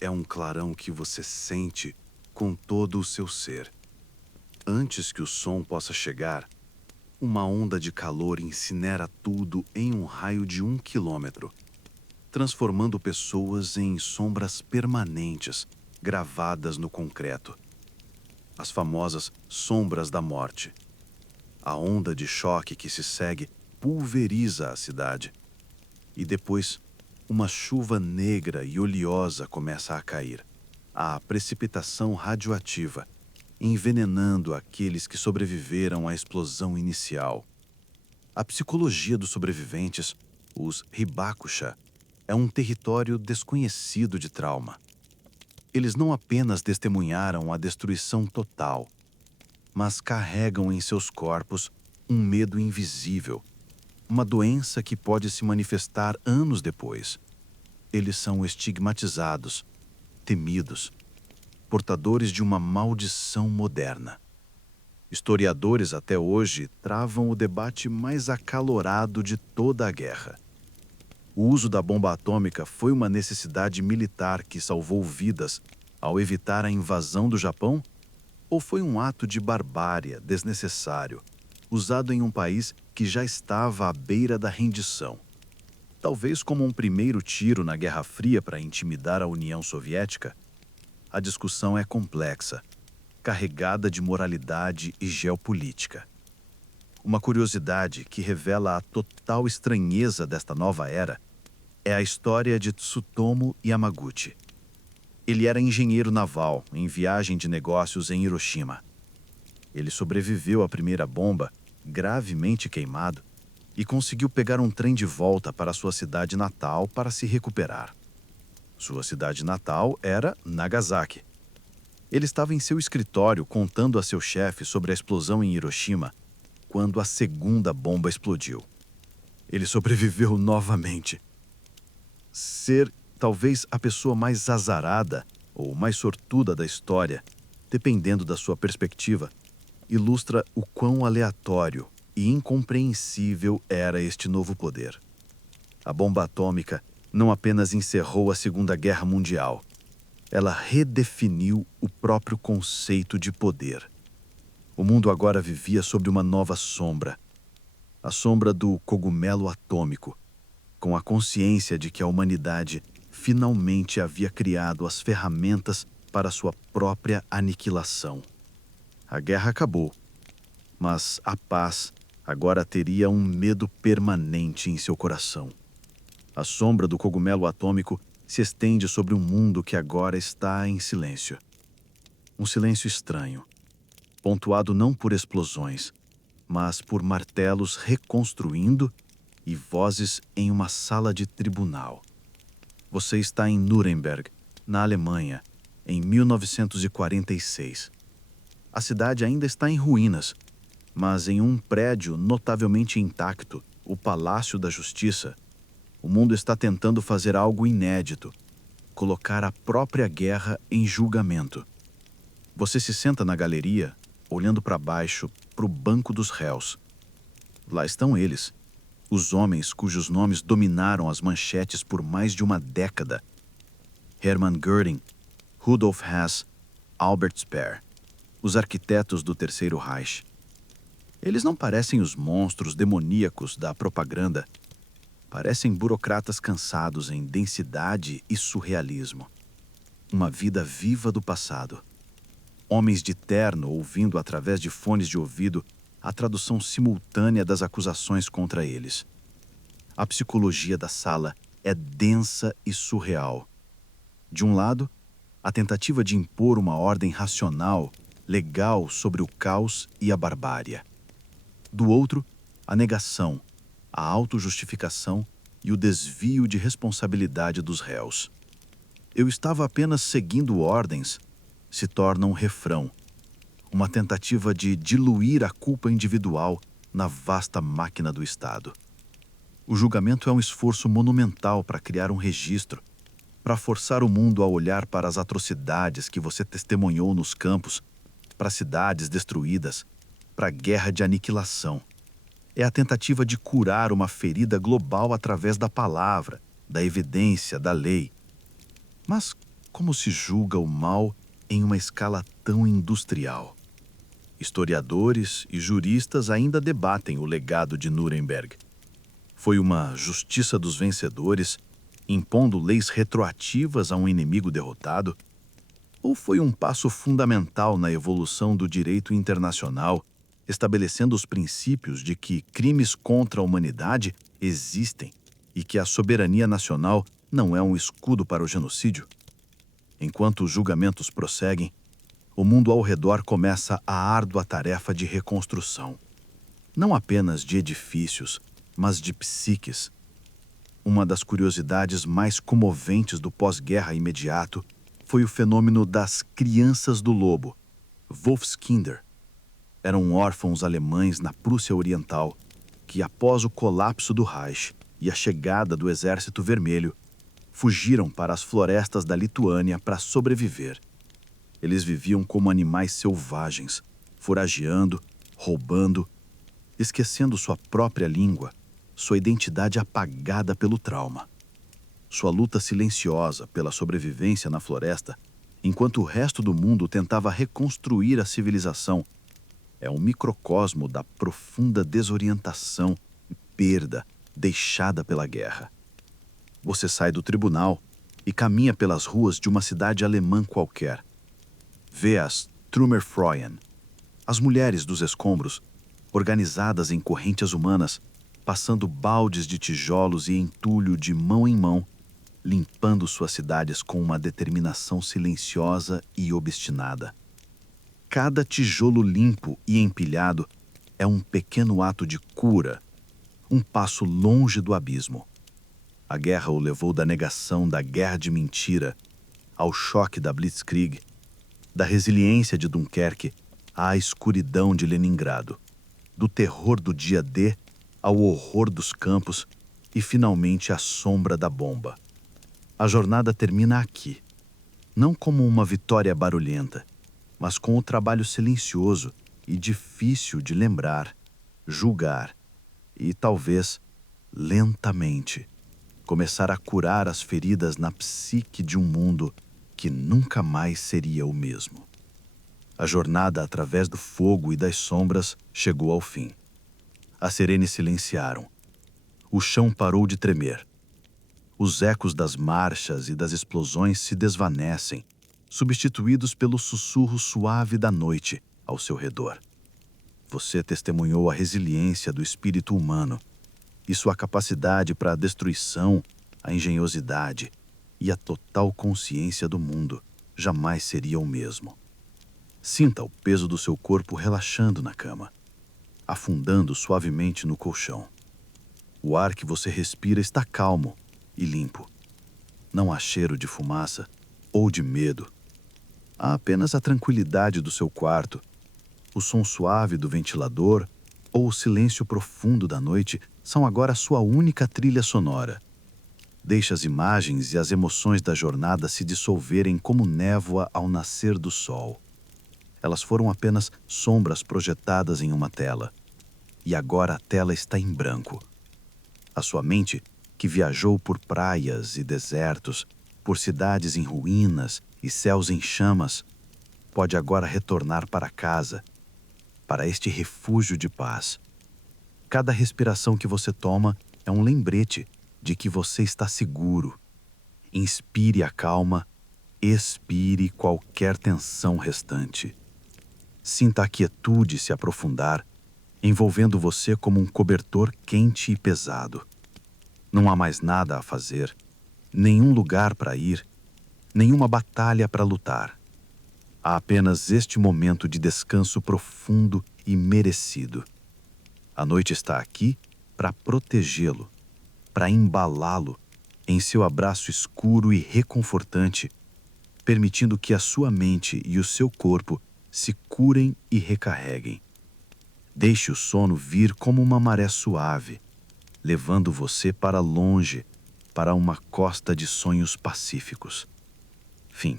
É um clarão que você sente com todo o seu ser. Antes que o som possa chegar, uma onda de calor incinera tudo em um raio de 1 quilômetro, transformando pessoas em sombras permanentes, gravadas no concreto. As famosas sombras da morte. A onda de choque que se segue pulveriza a cidade. E depois, uma chuva negra e oleosa começa a cair. A precipitação radioativa, envenenando aqueles que sobreviveram à explosão inicial. A psicologia dos sobreviventes, os Hibakusha, é um território desconhecido de trauma. Eles não apenas testemunharam a destruição total, mas carregam em seus corpos um medo invisível, uma doença que pode se manifestar anos depois. Eles são estigmatizados, temidos, portadores de uma maldição moderna. Historiadores até hoje travam o debate mais acalorado de toda a guerra. O uso da bomba atômica foi uma necessidade militar que salvou vidas ao evitar a invasão do Japão? Ou foi um ato de barbárie desnecessário, usado em um país que já estava à beira da rendição? Talvez como um primeiro tiro na Guerra Fria para intimidar a União Soviética? A discussão é complexa, carregada de moralidade e geopolítica. Uma curiosidade que revela a total estranheza desta nova era é a história de Tsutomu Yamaguchi. Ele era engenheiro naval em viagem de negócios em Hiroshima. Ele sobreviveu à primeira bomba, gravemente queimado, e conseguiu pegar um trem de volta para sua cidade natal para se recuperar. Sua cidade natal era Nagasaki. Ele estava em seu escritório contando a seu chefe sobre a explosão em Hiroshima, quando a segunda bomba explodiu. Ele sobreviveu novamente. Ser talvez a pessoa mais azarada ou mais sortuda da história, dependendo da sua perspectiva, ilustra o quão aleatório e incompreensível era este novo poder. A bomba atômica não apenas encerrou a Segunda Guerra Mundial, ela redefiniu o próprio conceito de poder. O mundo agora vivia sob uma nova sombra, a sombra do cogumelo atômico, com a consciência de que a humanidade finalmente havia criado as ferramentas para sua própria aniquilação. A guerra acabou, mas a paz agora teria um medo permanente em seu coração. A sombra do cogumelo atômico se estende sobre um mundo que agora está em silêncio. Um silêncio estranho, pontuado não por explosões, mas por martelos reconstruindo e vozes em uma sala de tribunal. Você está em Nuremberg, na Alemanha, em 1946. A cidade ainda está em ruínas, mas em um prédio notavelmente intacto, o Palácio da Justiça, o mundo está tentando fazer algo inédito: colocar a própria guerra em julgamento. Você se senta na galeria, olhando para baixo, para o banco dos réus. Lá estão eles, os homens cujos nomes dominaram as manchetes por mais de uma década. Hermann Göring, Rudolf Hess, Albert Speer, os arquitetos do Terceiro Reich. Eles não parecem os monstros demoníacos da propaganda. Parecem burocratas cansados em densidade e surrealismo. Uma vida viva do passado. Homens de terno ouvindo através de fones de ouvido a tradução simultânea das acusações contra eles. A psicologia da sala é densa e surreal. De um lado, a tentativa de impor uma ordem racional, legal sobre o caos e a barbárie. Do outro, a negação, a autojustificação e o desvio de responsabilidade dos réus. Eu estava apenas seguindo ordens, se torna um refrão, uma tentativa de diluir a culpa individual na vasta máquina do Estado. O julgamento é um esforço monumental para criar um registro, para forçar o mundo a olhar para as atrocidades que você testemunhou nos campos, para cidades destruídas, para a guerra de aniquilação. É a tentativa de curar uma ferida global através da palavra, da evidência, da lei. Mas como se julga o mal em uma escala tão industrial? Historiadores e juristas ainda debatem o legado de Nuremberg. Foi uma justiça dos vencedores, impondo leis retroativas a um inimigo derrotado? Ou foi um passo fundamental na evolução do direito internacional, estabelecendo os princípios de que crimes contra a humanidade existem e que a soberania nacional não é um escudo para o genocídio? Enquanto os julgamentos prosseguem, o mundo ao redor começa a árdua tarefa de reconstrução. Não apenas de edifícios, mas de psiques. Uma das curiosidades mais comoventes do pós-guerra imediato foi o fenômeno das crianças do lobo, Wolfskinder. Eram órfãos alemães na Prússia Oriental que, após o colapso do Reich e a chegada do Exército Vermelho, fugiram para as florestas da Lituânia para sobreviver. Eles viviam como animais selvagens, forageando, roubando, esquecendo sua própria língua, sua identidade apagada pelo trauma. Sua luta silenciosa pela sobrevivência na floresta, enquanto o resto do mundo tentava reconstruir a civilização, é um microcosmo da profunda desorientação e perda deixada pela guerra. Você sai do tribunal e caminha pelas ruas de uma cidade alemã qualquer. Vê as Trümmerfrauen, as mulheres dos escombros, organizadas em correntes humanas, passando baldes de tijolos e entulho de mão em mão, limpando suas cidades com uma determinação silenciosa e obstinada. Cada tijolo limpo e empilhado é um pequeno ato de cura, um passo longe do abismo. A guerra o levou da negação da guerra de mentira ao choque da Blitzkrieg, da resiliência de Dunkerque à escuridão de Leningrado, do terror do dia D ao horror dos campos e, finalmente, à sombra da bomba. A jornada termina aqui, não como uma vitória barulhenta, mas com o trabalho silencioso e difícil de lembrar, julgar e, talvez, lentamente, começar a curar as feridas na psique de um mundo que nunca mais seria o mesmo. A jornada através do fogo e das sombras chegou ao fim. As sirenes silenciaram. O chão parou de tremer. Os ecos das marchas e das explosões se desvanecem, substituídos pelo sussurro suave da noite ao seu redor. Você testemunhou a resiliência do espírito humano e sua capacidade para a destruição, a engenhosidade e a total consciência do mundo jamais seria o mesmo. Sinta o peso do seu corpo relaxando na cama, afundando suavemente no colchão. O ar que você respira está calmo e limpo. Não há cheiro de fumaça ou de medo. Há apenas a tranquilidade do seu quarto, o som suave do ventilador ou o silêncio profundo da noite são agora sua única trilha sonora. Deixe as imagens e as emoções da jornada se dissolverem como névoa ao nascer do sol. Elas foram apenas sombras projetadas em uma tela. E agora a tela está em branco. A sua mente, que viajou por praias e desertos, por cidades em ruínas e céus em chamas, pode agora retornar para casa, para este refúgio de paz. Cada respiração que você toma é um lembrete de que você está seguro. Inspire a calma Expire qualquer tensão restante. Sinta a quietude se aprofundar, envolvendo você como um cobertor quente e pesado. Não há mais nada a fazer, nenhum lugar para ir, nenhuma batalha para lutar. Há apenas este momento de descanso profundo e merecido. A noite está aqui para protegê-lo, para embalá-lo em seu abraço escuro e reconfortante, permitindo que a sua mente e o seu corpo se curem e recarreguem. Deixe o sono vir como uma maré suave, levando você para longe, para uma costa de sonhos pacíficos. Fim.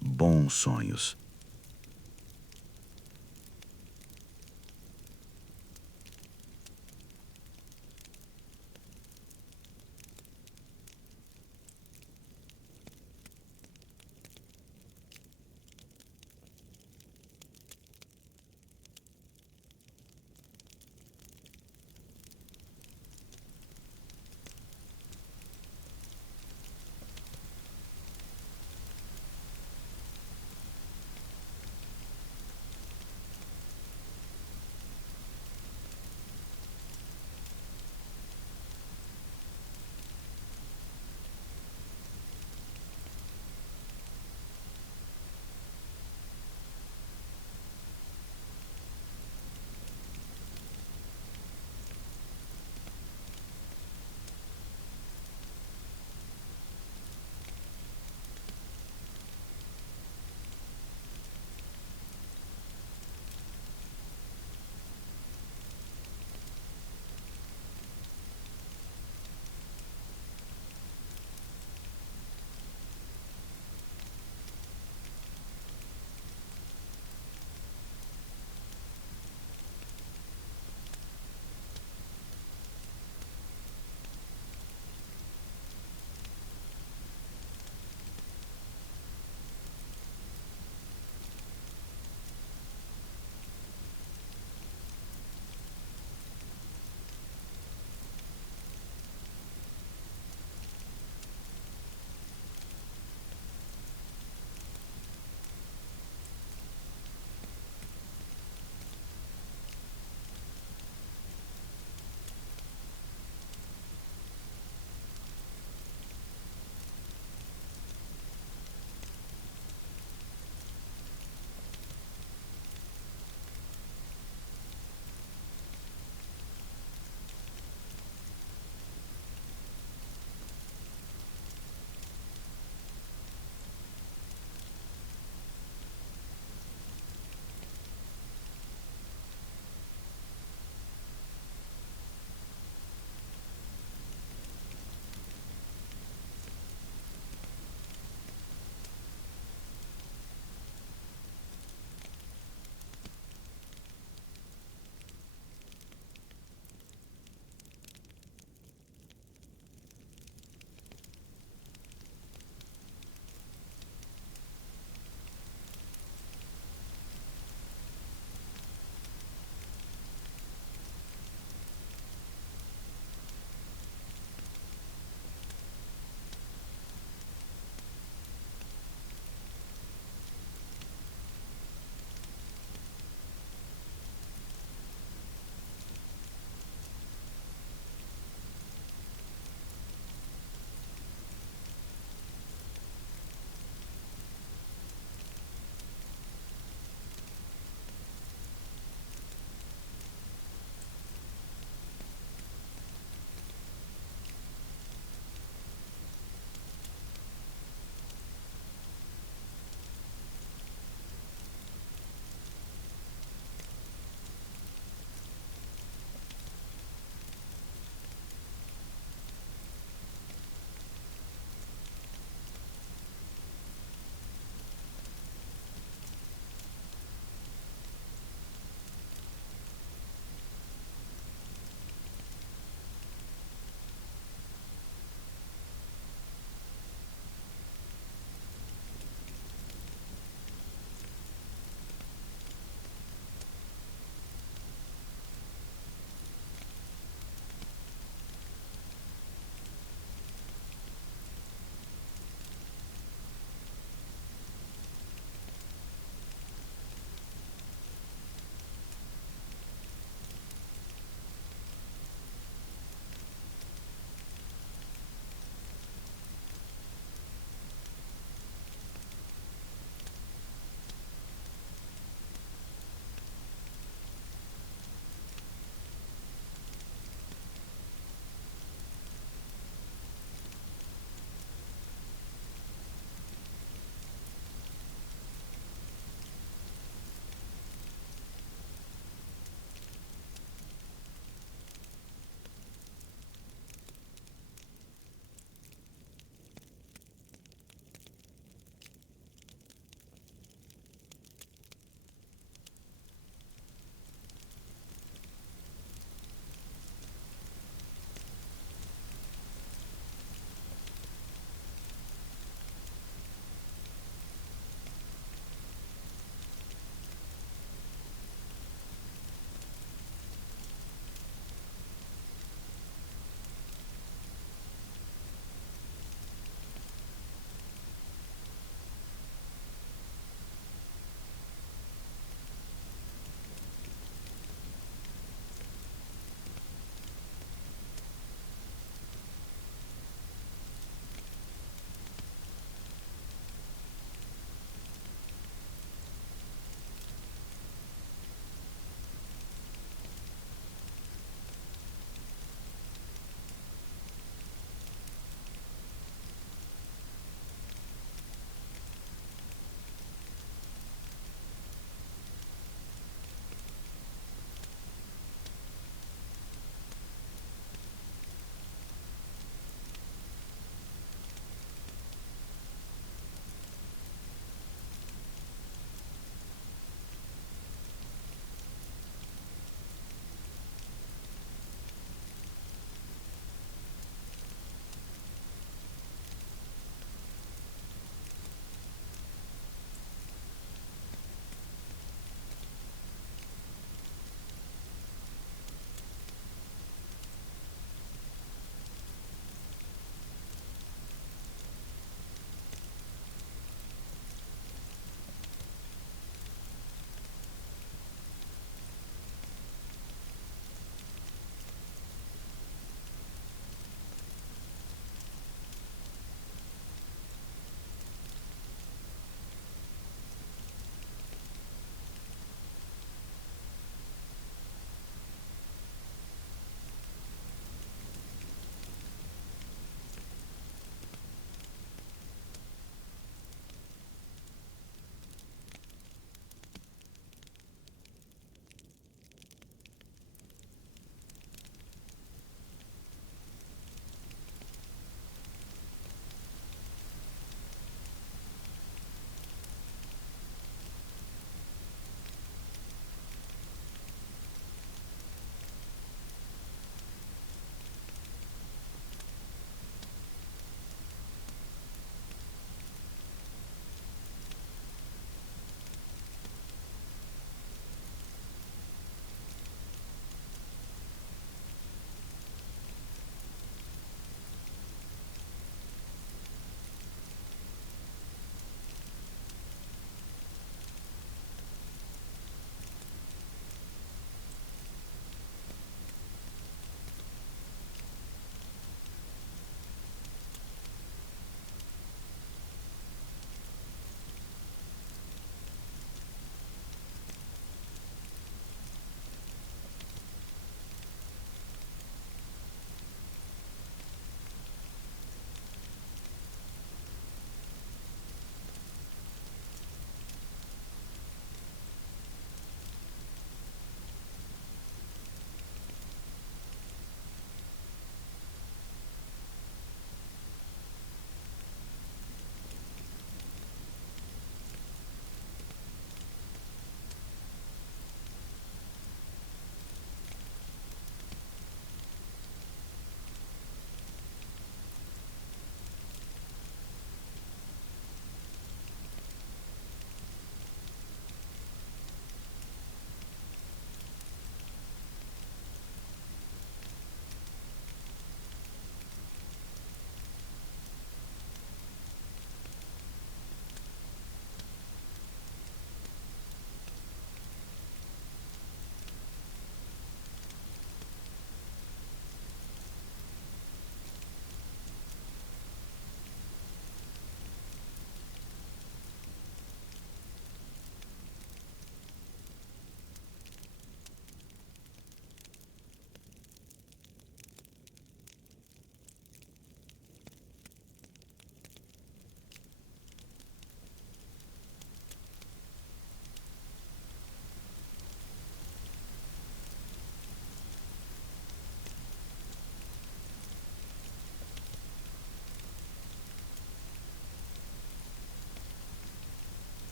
Bons sonhos.